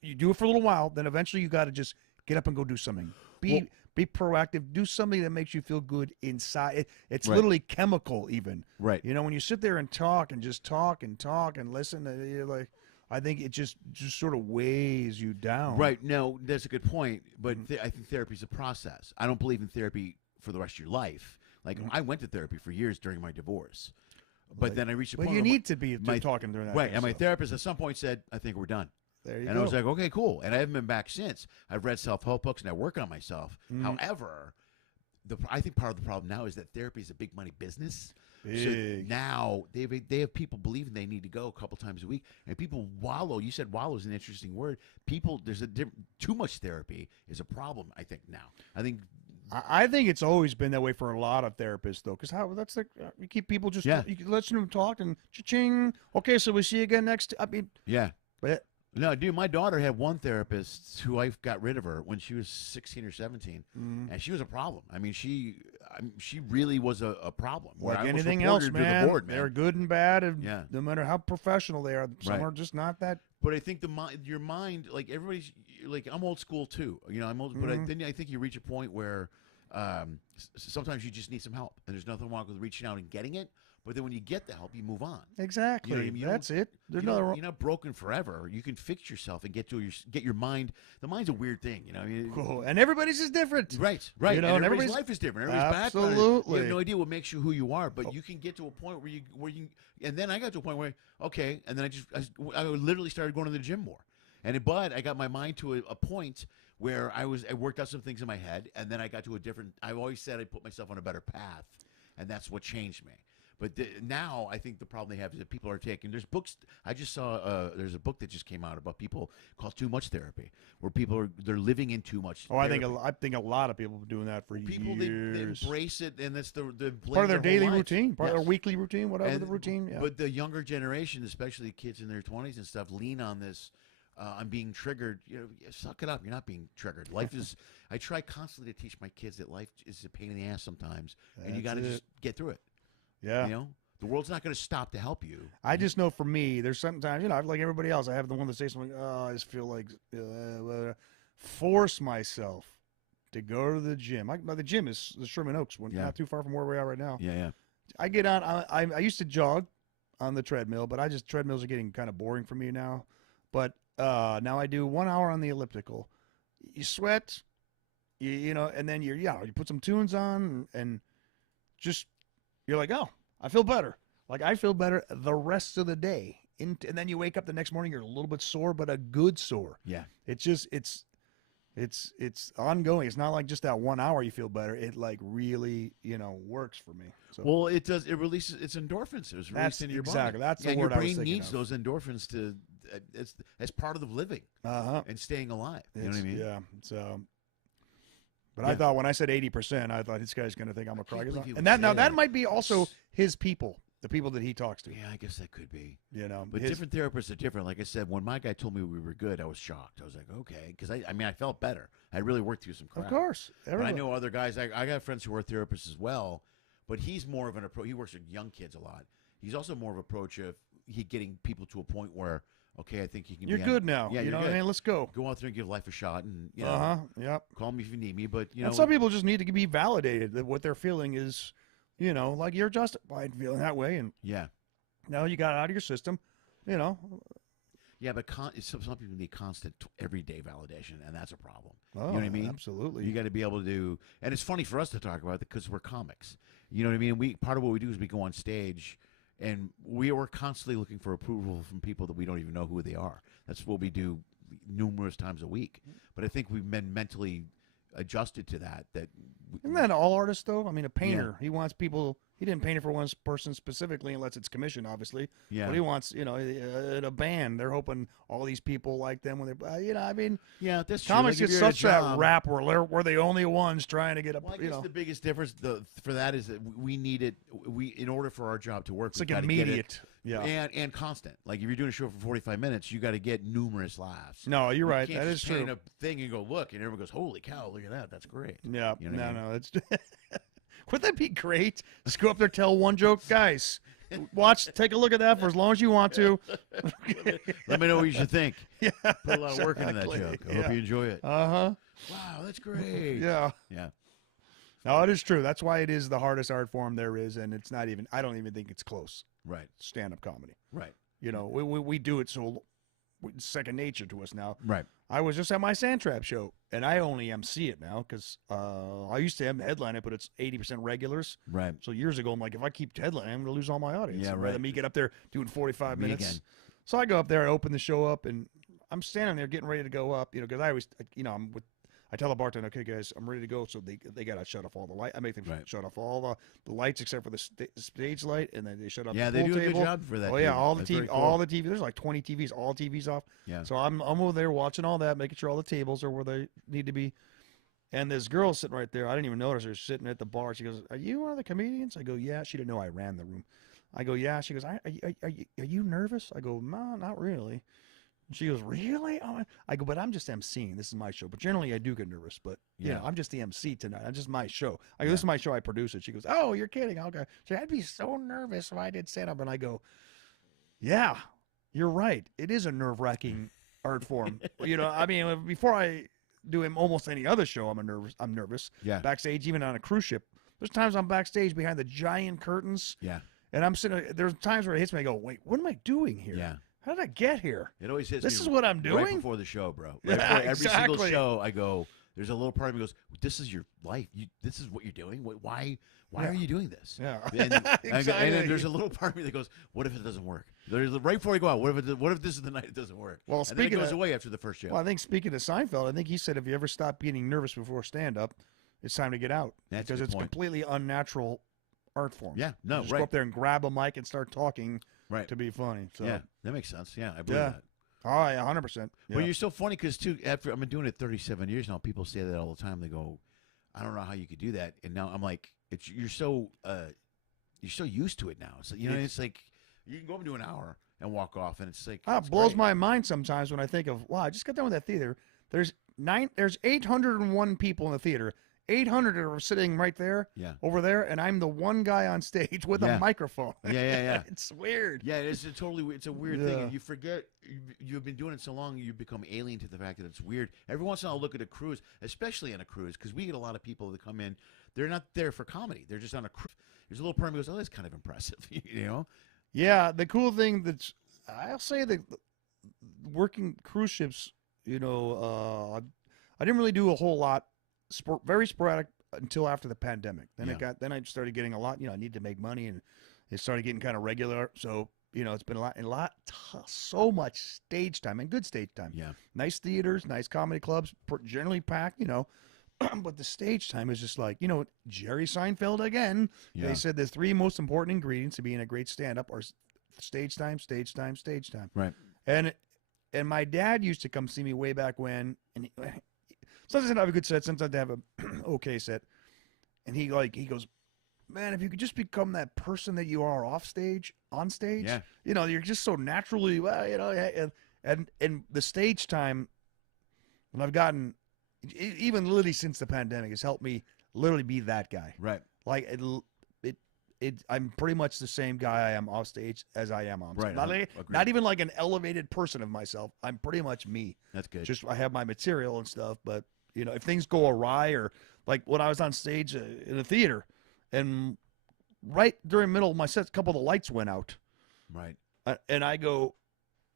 you do it for a little while, then eventually you got to just get up and go do something. Be proactive. Do something that makes you feel good inside. It's Right. literally chemical, even. Right. You know, when you sit there and talk and just talk and talk and listen, you're like, I think it just sort of weighs you down. Right. No, that's a good point. But I think therapy is a process. I don't believe in therapy for the rest of your life. Like I went to therapy for years during my divorce, but then I reached a point. But you where need to be talking during that. right. kind And of my stuff. therapist at some point said, "I think we're done." There you And go. I was like, "Okay, cool." And I haven't been back since. I've read self-help books and I work on myself. However, I think part of the problem now is that therapy is a big money business. So Big. now they have people believing they need to go a couple times a week, and people wallow. You said wallow is an interesting word. People, too much therapy is a problem. I think now. I think it's always been that way for a lot of therapists, though, because that's like you keep people just you can listen to them talk and cha-ching. Okay, so we see you again next. I mean, yeah. but No, dude, my daughter had one therapist who I got rid of her when she was 16 or 17, and she was a problem. I mean, she really was a problem. Where like I almost anything reported else, her to man, the board, man. they're good and bad, and Yeah. no matter how professional they are, some Right. are just not that. But I think your mind, like everybody's, like I'm old school too. You know, I'm old, but then I think you reach a point where sometimes you just need some help, and there's nothing wrong with reaching out and getting it. But then when you get the help, you move on. Exactly. You know what I mean? You That's it. There's You're not broken forever. You can fix yourself and get your mind. The mind's a weird thing, you know. I mean, Cool. And everybody's is different. right. You know, and and everybody's everybody's- life is different. Everybody's background. Absolutely. You have no idea what makes you who you are, but you can get to a point where you. And then I got to a point where okay, and then I literally started going to the gym more. But I got my mind to a point where I worked out some things in my head, and then I got to a different. I've always said I put myself on a better path, and that's what changed me. But now I think the problem they have is that people are taking. There's books. I just saw. There's a book that just came out about people called Too Much Therapy, where people they're living in too much. Oh, therapy. I think a lot of people have been doing that for People years. they embrace it, and that's the Part of their daily lives. routine, part of Yes. their weekly routine, whatever And- the routine. Yeah. But the younger generation, especially kids in their 20s and stuff, lean on this. I'm being triggered. You know, suck it up. You're not being triggered. Life is. I try constantly to teach my kids that life is a pain in the ass sometimes, and you got to That's just get through it. yeah. You know, the world's not going to stop to help you. I just know for me, there's sometimes, you know, like everybody else, I have the one that says something, I just feel like, force myself to go to the gym. The gym is the Sherman Oaks one, Yeah. not too far from where we are right now. Yeah. I get on, I used to jog on the treadmill, but treadmills are getting kind of boring for me now. But now I do 1 hour on the elliptical. You sweat, you know, and then you put some tunes on and just, you're like, oh, I feel better. Like I feel better the rest of the day. And then you wake up the next morning, you're a little bit sore, but a good sore. Yeah. It's just, it's ongoing. It's not like just that 1 hour you feel better. It like really, you know, works for me. So Well, it does. It releases. It's endorphins. It's released into your body. exactly. That's the and word your I was brain thinking needs of. those endorphins to as part of the living and staying alive. You know what I mean? Yeah. So, but I thought when I said 80%, I thought this guy's going to think I'm a crock. And that might be also his people, the people that he talks to. Yeah, I guess that could be. You know, but different therapists are different. Like I said, when my guy told me we were good, I was shocked. I was like, okay, because I felt better. I really worked through some crap. Of course. But I know other guys. I got friends who are therapists as well, but he's more of an approach. He works with young kids a lot. He's also more of an approach of getting people to a point where, okay, I think you can. You're good now. Yeah, you know, good. man, let's go. Go out there and give life a shot, and yep. Call me if you need me. But and some people just need to be validated that what they're feeling is, like you're justified feeling that way, and now you got it out of your system, Yeah, but some people need constant, everyday validation, and that's a problem. Oh, you know what I mean? Absolutely. You got to be able to do, and it's funny for us to talk about it because we're comics. You know what I mean? Part of what we do is we go on stage, and we're constantly looking for approval from people that we don't even know who they are. That's what we do numerous times a week. But I think we've been mentally adjusted to that. Isn't that all artists, though? I mean, a painter, he wants people. He didn't paint it for one person specifically, unless it's commissioned, obviously. Yeah. But he wants, a band. They're hoping all these people like them when they're, I mean. Yeah, that's comics true. get such that rap where we're the only ones trying to get a. Well, I guess the biggest difference for that is that we need it. In order for our job to work, it's like immediate. Yeah, and constant. Like if you're doing a show for 45 minutes, you got to get numerous laughs. No, you're right. You can't that just is true. paint a thing and go look, and everyone goes, "Holy cow, look at that! That's great." Yeah, you know what I mean? No, it's. Wouldn't that be great? Just go up there, tell one joke, guys. Watch, take a look at that for as long as you want to. Let me know what you should think. Yeah, put a lot of work into that joke. I hope you enjoy it. Wow, that's great. Yeah. No, it is true. That's why it is the hardest art form there is, and it's not even. I don't even think it's close. Right. Stand-up comedy. Right. We do it so it's second nature to us now. Right. I was just at my Sandtrap show, and I only MC it now because I used to have headline it, but it's 80% regulars. Right. So years ago, I'm like, if I keep headlining, I'm going to lose all my audience. Yeah, right. Rather me get up there doing 45 minutes. Again. So I go up there, I open the show up, and I'm standing there getting ready to go up, because I always, I tell the bartender, okay, guys, I'm ready to go. So they got to shut off all the light. I make them shut off all the lights except for the stage light, and then they shut off the pool they do table. a good job for that. Oh, yeah, too. all the That's TV, very cool. all the TV. There's like 20 TVs, all TVs off. Yeah. So I'm over there watching all that, making sure all the tables are where they need to be. And this girl sitting right there, I didn't even notice her sitting at the bar. She goes, "Are you one of the comedians?" I go, "Yeah." She didn't know I ran the room. I go, "Yeah." She goes, "Are you nervous?" I go, "No, not really." She goes, "Really?" I go, "But I'm just emceeing. This is my show. But generally, I do get nervous. But I'm just the MC tonight. I'm just my show. I go, this is my show. I produce it." She goes, "Oh, you're kidding?" Okay. So I'd be so nervous if I did stand up. And I go, "Yeah, you're right. It is a nerve-wracking art form. I mean, before I do almost any other show, I'm nervous. Yeah. Backstage, even on a cruise ship. There's times I'm backstage behind the giant curtains. Yeah. And I'm sitting. There's times where it hits me. I go, "Wait, what am I doing here? Yeah. How did I get here?" It always hits This me is what I'm doing? right before the show, bro. Yeah, before every exactly. single show, I go, there's a little part of me goes, "This is your life. This is what you're doing. Why are you doing this?" Yeah. And, Exactly. and then there's a little part of me that goes, "What if it doesn't work?" There's right before I go out. What if this is the night it doesn't work? Well, and then it speaking goes of- away after the first show. Well, I think speaking of Seinfeld, I think he said if you ever stop getting nervous before stand-up, it's time to get out. That's a because good it's point. completely unnatural art form. Yeah, no, Just right. go up there and grab a mic and start talking Right. to be funny. So, Yeah, that makes sense. Yeah, I believe Yeah. that. Oh, yeah, 100%. Yeah. Well, you're so funny because too. After I've been doing it 37 years now, people say that all the time. They go, "I don't know how you could do that," and now I'm like, you're so used to it now. So it's like you can go up and do an hour and walk off, and it's like it it's blows great. my mind sometimes when I think of, wow, I just got done with that theater. There's 801 people in the theater. 800 are sitting right there, over there, and I'm the one guy on stage with a microphone. Yeah. It's weird. Yeah, it's a weird Yeah. thing. And you forget you've been doing it so long, you become alien to the fact that it's weird. Every once in a while, I'll look at a cruise, especially on a cruise, because we get a lot of people that come in. They're not there for comedy. They're just on a cruise. There's a little part of me goes, "Oh, that's kind of impressive," Yeah, the cool thing I'll say that working cruise ships, I didn't really do a whole lot, very sporadic until after the pandemic. Then I started getting a lot. I need to make money, and it started getting kind of regular. So it's been so much stage time and good stage time. Yeah, nice theaters, nice comedy clubs, generally packed. But the stage time is just like, Jerry Seinfeld again. Yeah. They said the three most important ingredients to being a great stand-up are stage time, stage time, stage time. Right. And And my dad used to come see me way back when, and sometimes I'd have a good set, sometimes I'd have a okay set. And he goes, man, if you could just become that person that you are on stage, Yeah. you're just so naturally, and the stage time, when I've gotten, even literally since the pandemic, has helped me literally be that guy. Right. Like I'm pretty much the same guy I am off stage as I am on stage. Right. Not even like an elevated person of myself. I'm pretty much me. That's good. Just I have my material and stuff, but if things go awry, or like when I was on stage in a theater, and right during the middle of my set, a couple of the lights went out. Right. And I go,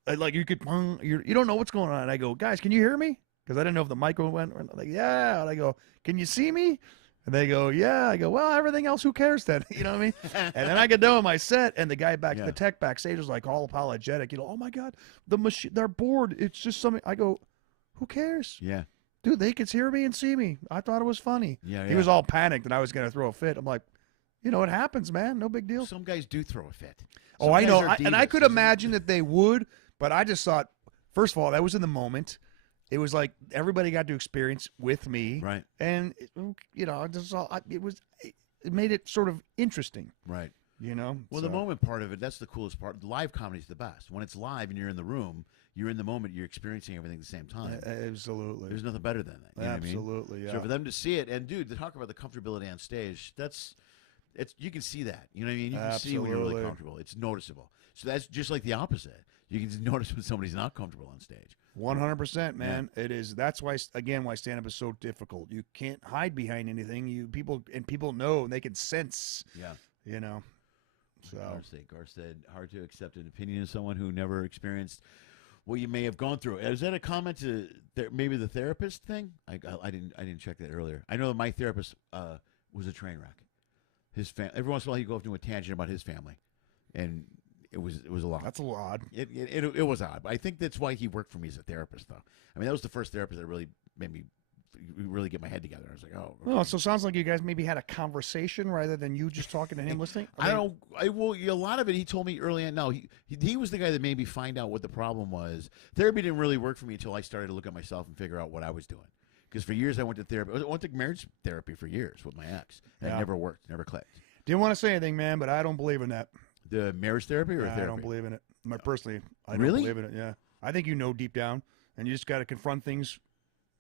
like you don't know what's going on. And I go, guys, can you hear me? Because I didn't know if the mic went. Like, yeah. And I go, can you see me? And they go, yeah. I go, well, everything else, who cares then? You know what I mean? And then I get done with my set, and the guy the tech backstage was like all apologetic. Oh my God, the machine, they're bored. It's just something. I go, who cares? Yeah. Dude, they could hear me and see me. I thought it was funny. Yeah. He was all panicked that I was going to throw a fit. I'm like, it happens, man. No big deal. Some guys do throw a fit. Oh, I know. And I could imagine that they would, but I just thought, first of all, that was in the moment. It was like everybody got to experience with me. Right. And, it made it sort of interesting. Right. Well, the moment part of it, that's the coolest part. Live comedy is the best. When it's live and you're in the room, you're in the moment, you're experiencing everything at the same time. Absolutely. There's nothing better than that. You know Absolutely, what I mean? yeah. So for them to see it, and dude, to talk about the comfortability on stage, you can see that. You know what I mean? You can see when you're really comfortable. It's noticeable. So that's just like the opposite. You can notice when somebody's not comfortable on stage. 100%, man. Yeah. It is. That's why stand-up is so difficult. You can't hide behind anything. People know, and they can sense. Yeah. So Gar said, hard to accept an opinion of someone who never experienced what you may have gone through. Is that a comment to maybe the therapist thing? I didn't check that earlier. I know that my therapist was a train wreck. His every once in a while he'd go off into a tangent about his family, and it was a lot. That's a little odd. It was odd. But I think that's why he worked for me as a therapist, though. I mean, that was the first therapist that really made me really get my head together. I was like, oh. Okay. Well, so it sounds like you guys maybe had a conversation rather than you just talking to him listening. A lot of it he told me early on. No, he was the guy that made me find out what the problem was. Therapy didn't really work for me until I started to look at myself and figure out what I was doing. Because for years I went to therapy. I went to marriage therapy for years with my ex. And it never worked, never clicked. Didn't want to say anything, man, but I don't believe in that. The marriage therapy or therapy? I don't believe in it. Personally, I don't really? believe in it. Yeah, I think deep down, and you just got to confront things.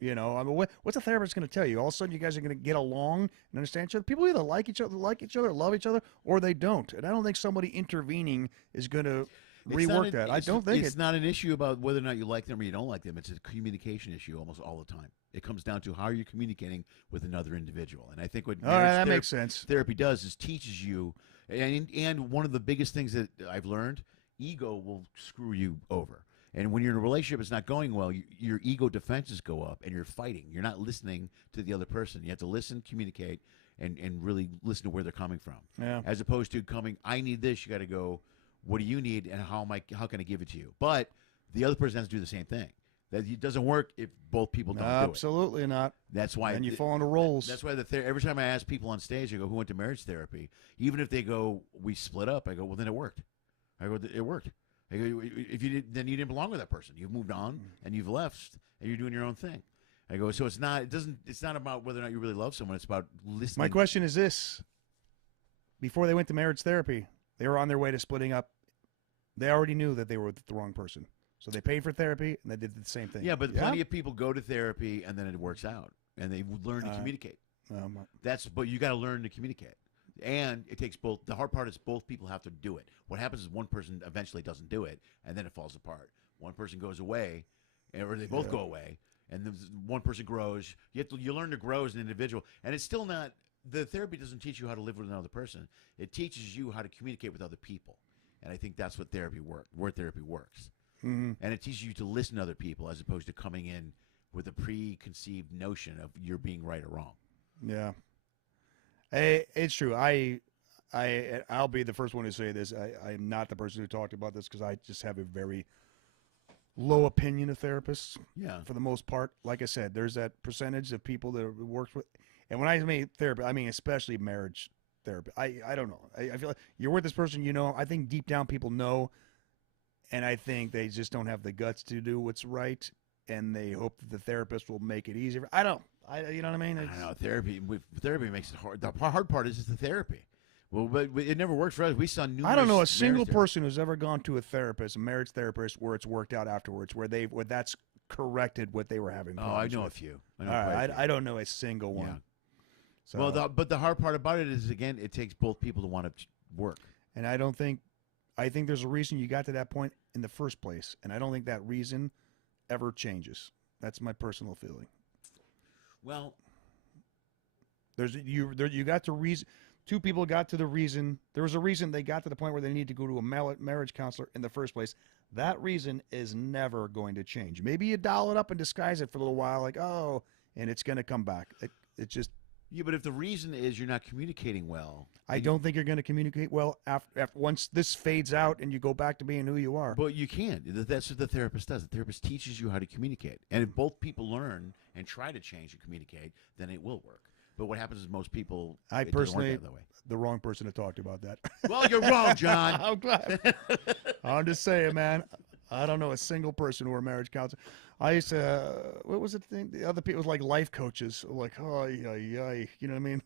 I mean, what's a therapist going to tell you? All of a sudden, you guys are going to get along and understand each other. People either like each other, love each other, or they don't. And I don't think somebody intervening is going to rework that. I don't think it's not an issue about whether or not you like them or you don't like them. It's a communication issue almost all the time. It comes down to how you're communicating with another individual. And I think what makes sense. Therapy does is teaches you, and one of the biggest things that I've learned, ego will screw you over. And when you're in a relationship, it's not going well, your ego defenses go up and you're fighting. You're not listening to the other person. You have to listen, communicate, and really listen to where they're coming from. Yeah. As opposed to I need this, you got to go, what do you need and how can I give it to you? But the other person has to do the same thing. That it doesn't work if both people don't do it. Absolutely not. That's why. And you fall into roles. That's why every time I ask people on stage, I go, who went to marriage therapy? Even if they go, we split up, I go, well, then it worked. I go, it worked. I go, if you did, then you didn't belong with that person. You've moved on and you've left and you're doing your own thing. I go, so it's not about whether or not you really love someone. It's about listening. My question is this. Before they went to marriage therapy, they were on their way to splitting up. They already knew that they were with the wrong person. So they paid for therapy, and they did the same thing. Yeah, but plenty of people go to therapy, and then it works out, and they learn to communicate. But you got to learn to communicate. And it takes both. The hard part is both people have to do it. What happens is one person eventually doesn't do it, and then it falls apart. One person goes away, or they both go away, and then one person grows. You learn to grow as an individual, and it's still not. The therapy doesn't teach you how to live with another person. It teaches you how to communicate with other people, and I think that's what therapy where therapy works. Mm-hmm. And it teaches you to listen to other people as opposed to coming in with a preconceived notion of you're being right or wrong. Yeah. It's true. I'll be the first one to say this. I'm not the person who talked about this because I just have a very low opinion of therapists. Yeah. For the most part. Like I said, there's that percentage of people that work with. And when I mean therapy, I mean especially marriage therapy. I don't know. I feel like you're with this person, I think deep down people know. And I think they just don't have the guts to do what's right, and they hope that the therapist will make it easier. You know what I mean? I don't know. Therapy makes it hard. The hard part is the therapy. Well, but it never works for us. We saw numerous. I don't know a single person who's ever gone to a therapist, a marriage therapist, where it's worked out afterwards, where that's corrected what they were having. Oh, I know with. a few. I don't know a single one. Yeah. So, well, but the hard part about it is, again, it takes both people to want to work. And I think there's a reason you got to that point in the first place, and I don't think that reason ever changes. That's my personal feeling. Well, you got to reason. Two people got to the reason. There was a reason they got to the point where they need to go to a marriage counselor in the first place. That reason is never going to change. Maybe you dial it up and disguise it for a little while, like, oh, and it's going to come back. It just. Yeah, but if the reason is you're not communicating well, I don't think you're going to communicate well after once this fades out and you go back to being who you are. But you can. That's what the therapist does. The therapist teaches you how to communicate. And if both people learn and try to change and communicate, then it will work. But what happens is most people, I it personally, doesn't work out that way. The wrong person to talk to about that. Well, you're wrong, John. I'm glad. I'm just saying, man. I don't know a single person who are marriage counselor. I used to, what was it thing? The other people was like life coaches. Like, oh, yeah, you know what I mean?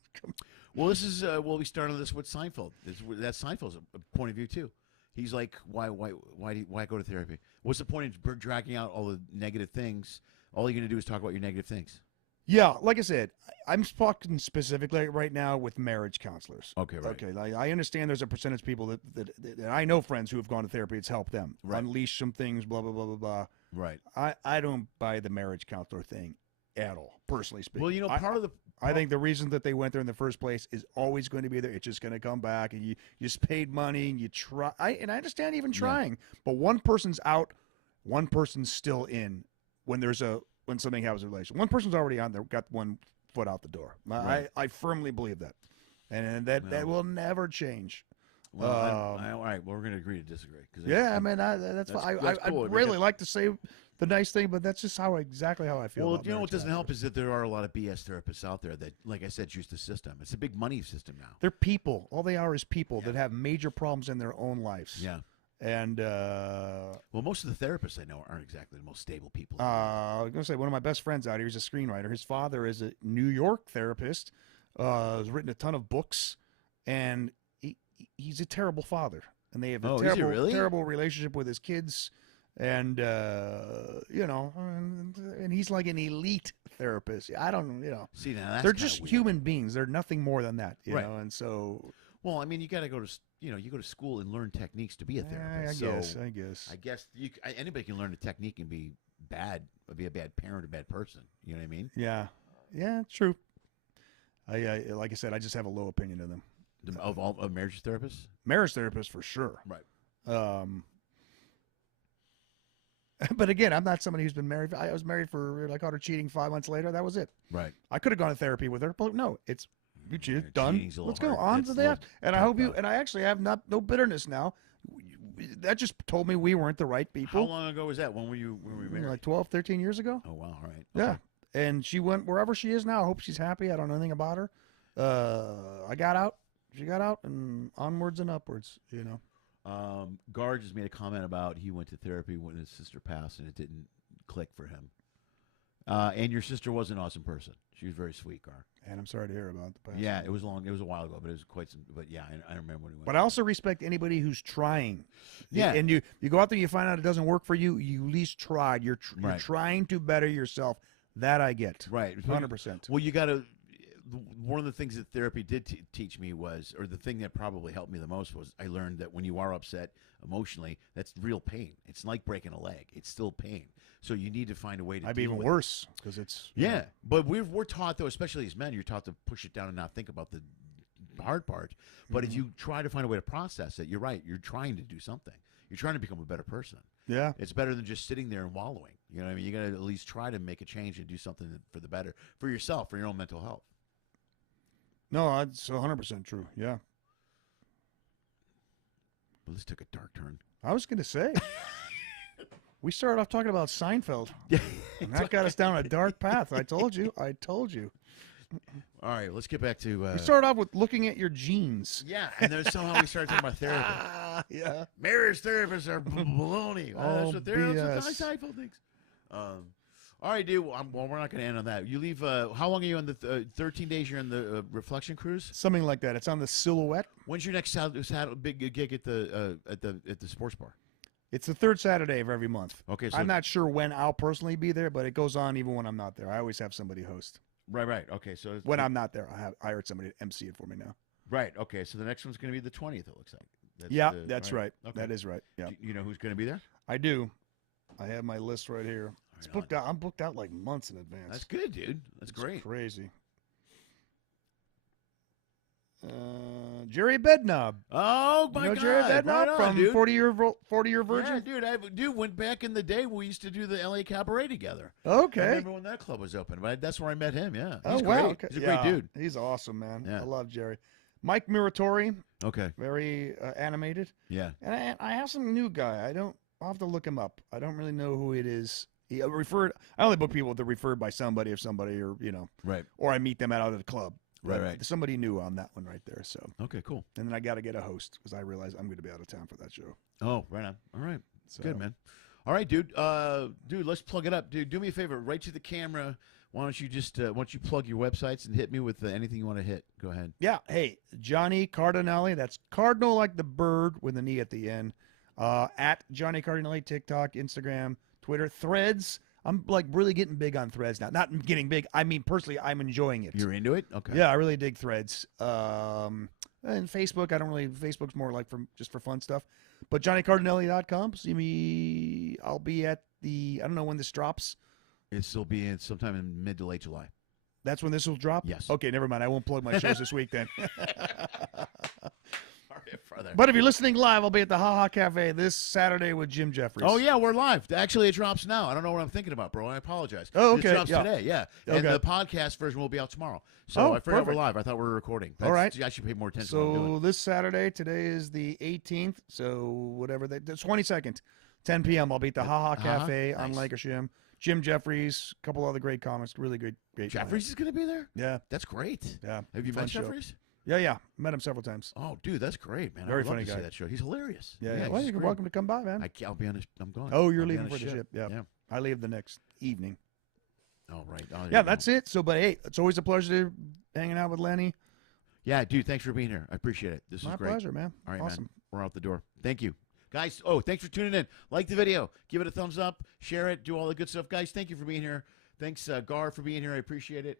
Well, this is, we started this with Seinfeld. That's Seinfeld's point of view, too. He's like, why go to therapy? What's the point of dragging out all the negative things? All you're going to do is talk about your negative things. Yeah, like I said, I'm talking specifically right now with marriage counselors. Okay, right. Okay, like, I understand there's a percentage of people that I know friends who have gone to therapy. It's helped them unleash some things, blah, blah, blah, blah, blah. Right. I don't buy the marriage counselor thing at all, personally speaking. Well, I think the reason that they went there in the first place is always going to be there. It's just going to come back, and you just paid money, and you try. And I understand even trying, but one person's out, one person's still in. When something happens in a relationship, one person's already on there, got one foot out the door. Right. I firmly believe that, and that will never change. Well, all right. Well, we're going to agree to disagree. Yeah, I mean, that's fine. I cool. really like to say the nice thing, but that's just exactly how I feel. Well, about you know what doesn't marriage help is that there are a lot of BS therapists out there that, like I said, use the system. It's a big money system now. They're people. All they are is people that have major problems in their own lives. Yeah. And well, most of the therapists I know aren't exactly the most stable people. I was gonna say one of my best friends out here is a screenwriter. His father is a New York therapist. Has written a ton of books, and he's a terrible father. And they have a terrible relationship with his kids. And and he's like an elite therapist. I don't, See, now that's they're just weird. Human beings. They're nothing more than that, you know. And so. Well, I mean, you got to go to you go to school and learn techniques to be a therapist. I guess. I guess anybody can learn a technique and be bad, be a bad parent, a bad person. You know what I mean? Yeah, true. I like I said, I just have a low opinion of them. Of marriage therapists? Marriage therapists for sure. Right. But again, I'm not somebody who's been married. I was married for, I caught her cheating 5 months later. That was it. Right. I could have gone to therapy with her, but no, it's. You cheated, done. Let's go on to that. And I hope and I actually have no bitterness now. That just told me we weren't the right people. How long ago was that? When were you married? Like 12, 13 years ago. Oh, wow. All right. Okay. Yeah. And she went wherever she is now. I hope she's happy. I don't know anything about her. I got out. She got out, and onwards and upwards, Gar just made a comment about he went to therapy when his sister passed, and it didn't click for him. And your sister was an awesome person. She was very sweet, Gar. And I'm sorry to hear about the past. Yeah, it was long. It was a while ago, but it was quite some. But yeah, I remember when he went. But I also respect anybody who's trying. Yeah. And you go out there, you find out it doesn't work for you. You at least tried. You're trying to better yourself. That I get. Right. 100%. Well, you got to. One of the things that therapy did teach me was, or the thing that probably helped me the most was, I learned that when you are upset emotionally, that's real pain. It's like breaking a leg. It's still pain. So you need to find a way to. Might be even worse because it's. Yeah, but we're taught though, especially as men, you're taught to push it down and not think about the hard part. But if you try to find a way to process it, you're right. You're trying to do something. You're trying to become a better person. Yeah, it's better than just sitting there and wallowing. You know what I mean? You got to at least try to make a change and do something for the better for yourself, for your own mental health. No, that's 100% true. Yeah. Well, this took a dark turn. I was going to say. We started off talking about Seinfeld. Yeah. And that got us down a dark path. I told you. All right, let's get back to. We started off with looking at your jeans. Yeah, and then somehow we started talking about therapy. Yeah. Marriage therapists are baloney. That's what BS. Seinfeld thinks. All right, dude. Well, we're not going to end on that. You leave. How long are you on the 13 days? You're on the reflection cruise. Something like that. It's on the Silhouette. When's your next big gig at the sports bar? It's the third Saturday of every month. Okay, so I'm not sure when I'll personally be there, but it goes on even when I'm not there. I always have somebody host. Right. Okay, so When I'm not there, I hired somebody to MC it for me now. right. Okay, so the next one's going to be the 20th. It looks like. That's right. Okay. That is right. Yeah, Do you know who's going to be there? I do. I have my list right here. It's booked out. I'm booked out like months in advance. That's good, dude. That's great. Crazy. Jerry Bednob. Oh my God! Jerry Bednob right on, from dude. 40 Year Virgin. Yeah, dude, went back in the day we used to do the LA Cabaret together. Okay. I remember when that club was open. But that's where I met him. Yeah. Oh He's wow. great. Okay. He's a great dude. He's awesome, man. Yeah. I love Jerry. Mike Muratori, Okay. very animated. Yeah. And I have some new guy. I'll have to look him up. I don't really know who it is. He referred. I only book people that are referred by somebody, or Right. or I meet them out at a club. Right, But right. Somebody new on that one right there. So, Okay. Cool. and then I got to get a host because I realize I'm going to be out of town for that show. Oh, right on. All right. So, Good, man. All right, dude. Dude, let's plug it up. Dude, do me a favor. Right to the camera. Why don't you just plug your websites and hit me with anything you want to hit? Go ahead. Yeah. Hey, Johnny Cardinale. That's Cardinal like the bird with an E at the end. At Johnny Cardinale, TikTok, Instagram, Twitter, Threads. I'm like really getting big on Threads now. Not getting big. I mean, personally, I'm enjoying it. You're into it? Okay. Yeah, I really dig Threads. And Facebook, I don't really. Facebook's more like just for fun stuff. But JohnnyCardinale.com. See me. I'll be at the. I don't know when this drops. It'll be in sometime in mid to late July. That's when this will drop. Yes. Okay, never mind. I won't plug my shows this week then. But But if you're listening live, I'll be at the Ha Ha Cafe this Saturday with Jim Jeffries. oh yeah, we're live. Actually, it drops now. I don't know what I'm thinking about, bro. I apologize. Oh, It okay, drops yeah. today. Yeah, and Okay. the podcast version will be out tomorrow. So Oh, I forgot we're perfect. live. I thought we were recording. All right. I should pay more attention. to what I'm So doing. this Saturday, today is the 18th. So whatever the 22nd, 10 p.m. I'll be at the Ha Ha Cafe on Nice. Lake Ashim. Jim Jeffries, a couple other great comics, really great. Jeffries is going to be there. Yeah, That's great. yeah. Have you Fun met show. Jeffries? Yeah. Met him several times. Oh, dude, that's great, man. Very I would love funny to guy. see that show. He's hilarious. Yeah. Well, he's you're great. welcome to come by, man. I'll be on his. I'm going. Oh, you're I'll be leaving on for his the ship. Yeah. Yeah. I leave the next evening. Oh, right. Oh, Yeah, you go. that's it. So, but hey, it's always a pleasure hanging out with Lenny. Yeah, dude. Thanks for being here. I appreciate it. This My is great. pleasure, man. All right, Awesome. man. We're out the door. Thank you. Guys, thanks for tuning in. Like the video. Give it a thumbs up. Share it. Do all the good stuff. Guys, thank you for being here. Thanks, Gar, for being here. I appreciate it.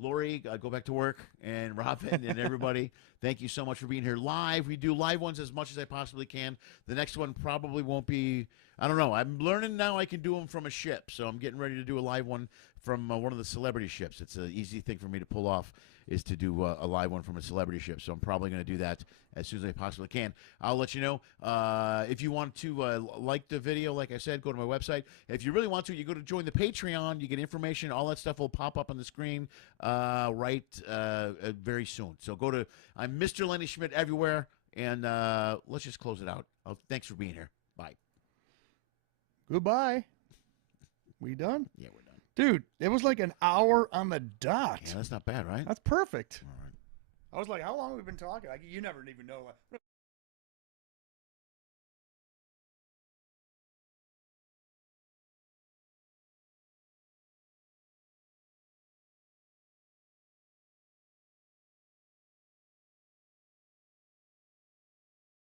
Lori, go back to work. And Robin and everybody, thank you so much for being here live. We do live ones as much as I possibly can. The next one probably won't be, I don't know. I'm learning now I can do them from a ship. So I'm getting ready to do a live one from one of the celebrity ships. It's an easy thing for me to pull off is to do a live one from a celebrity ship. So I'm probably going to do that as soon as I possibly can. I'll let you know. If you want to like the video, like I said, go to my website. If you really want to, you go to join the Patreon. You get information. All that stuff will pop up on the screen very soon. So go to, I'm Mr. Lenny Schmidt everywhere. And let's just close it out. Thanks for being here. Bye. Goodbye. We done? Yeah, we're done. Dude, it was like an hour on the dot. Yeah, that's not bad, right? That's perfect. All right. I was like, how long have we been talking? You never even know.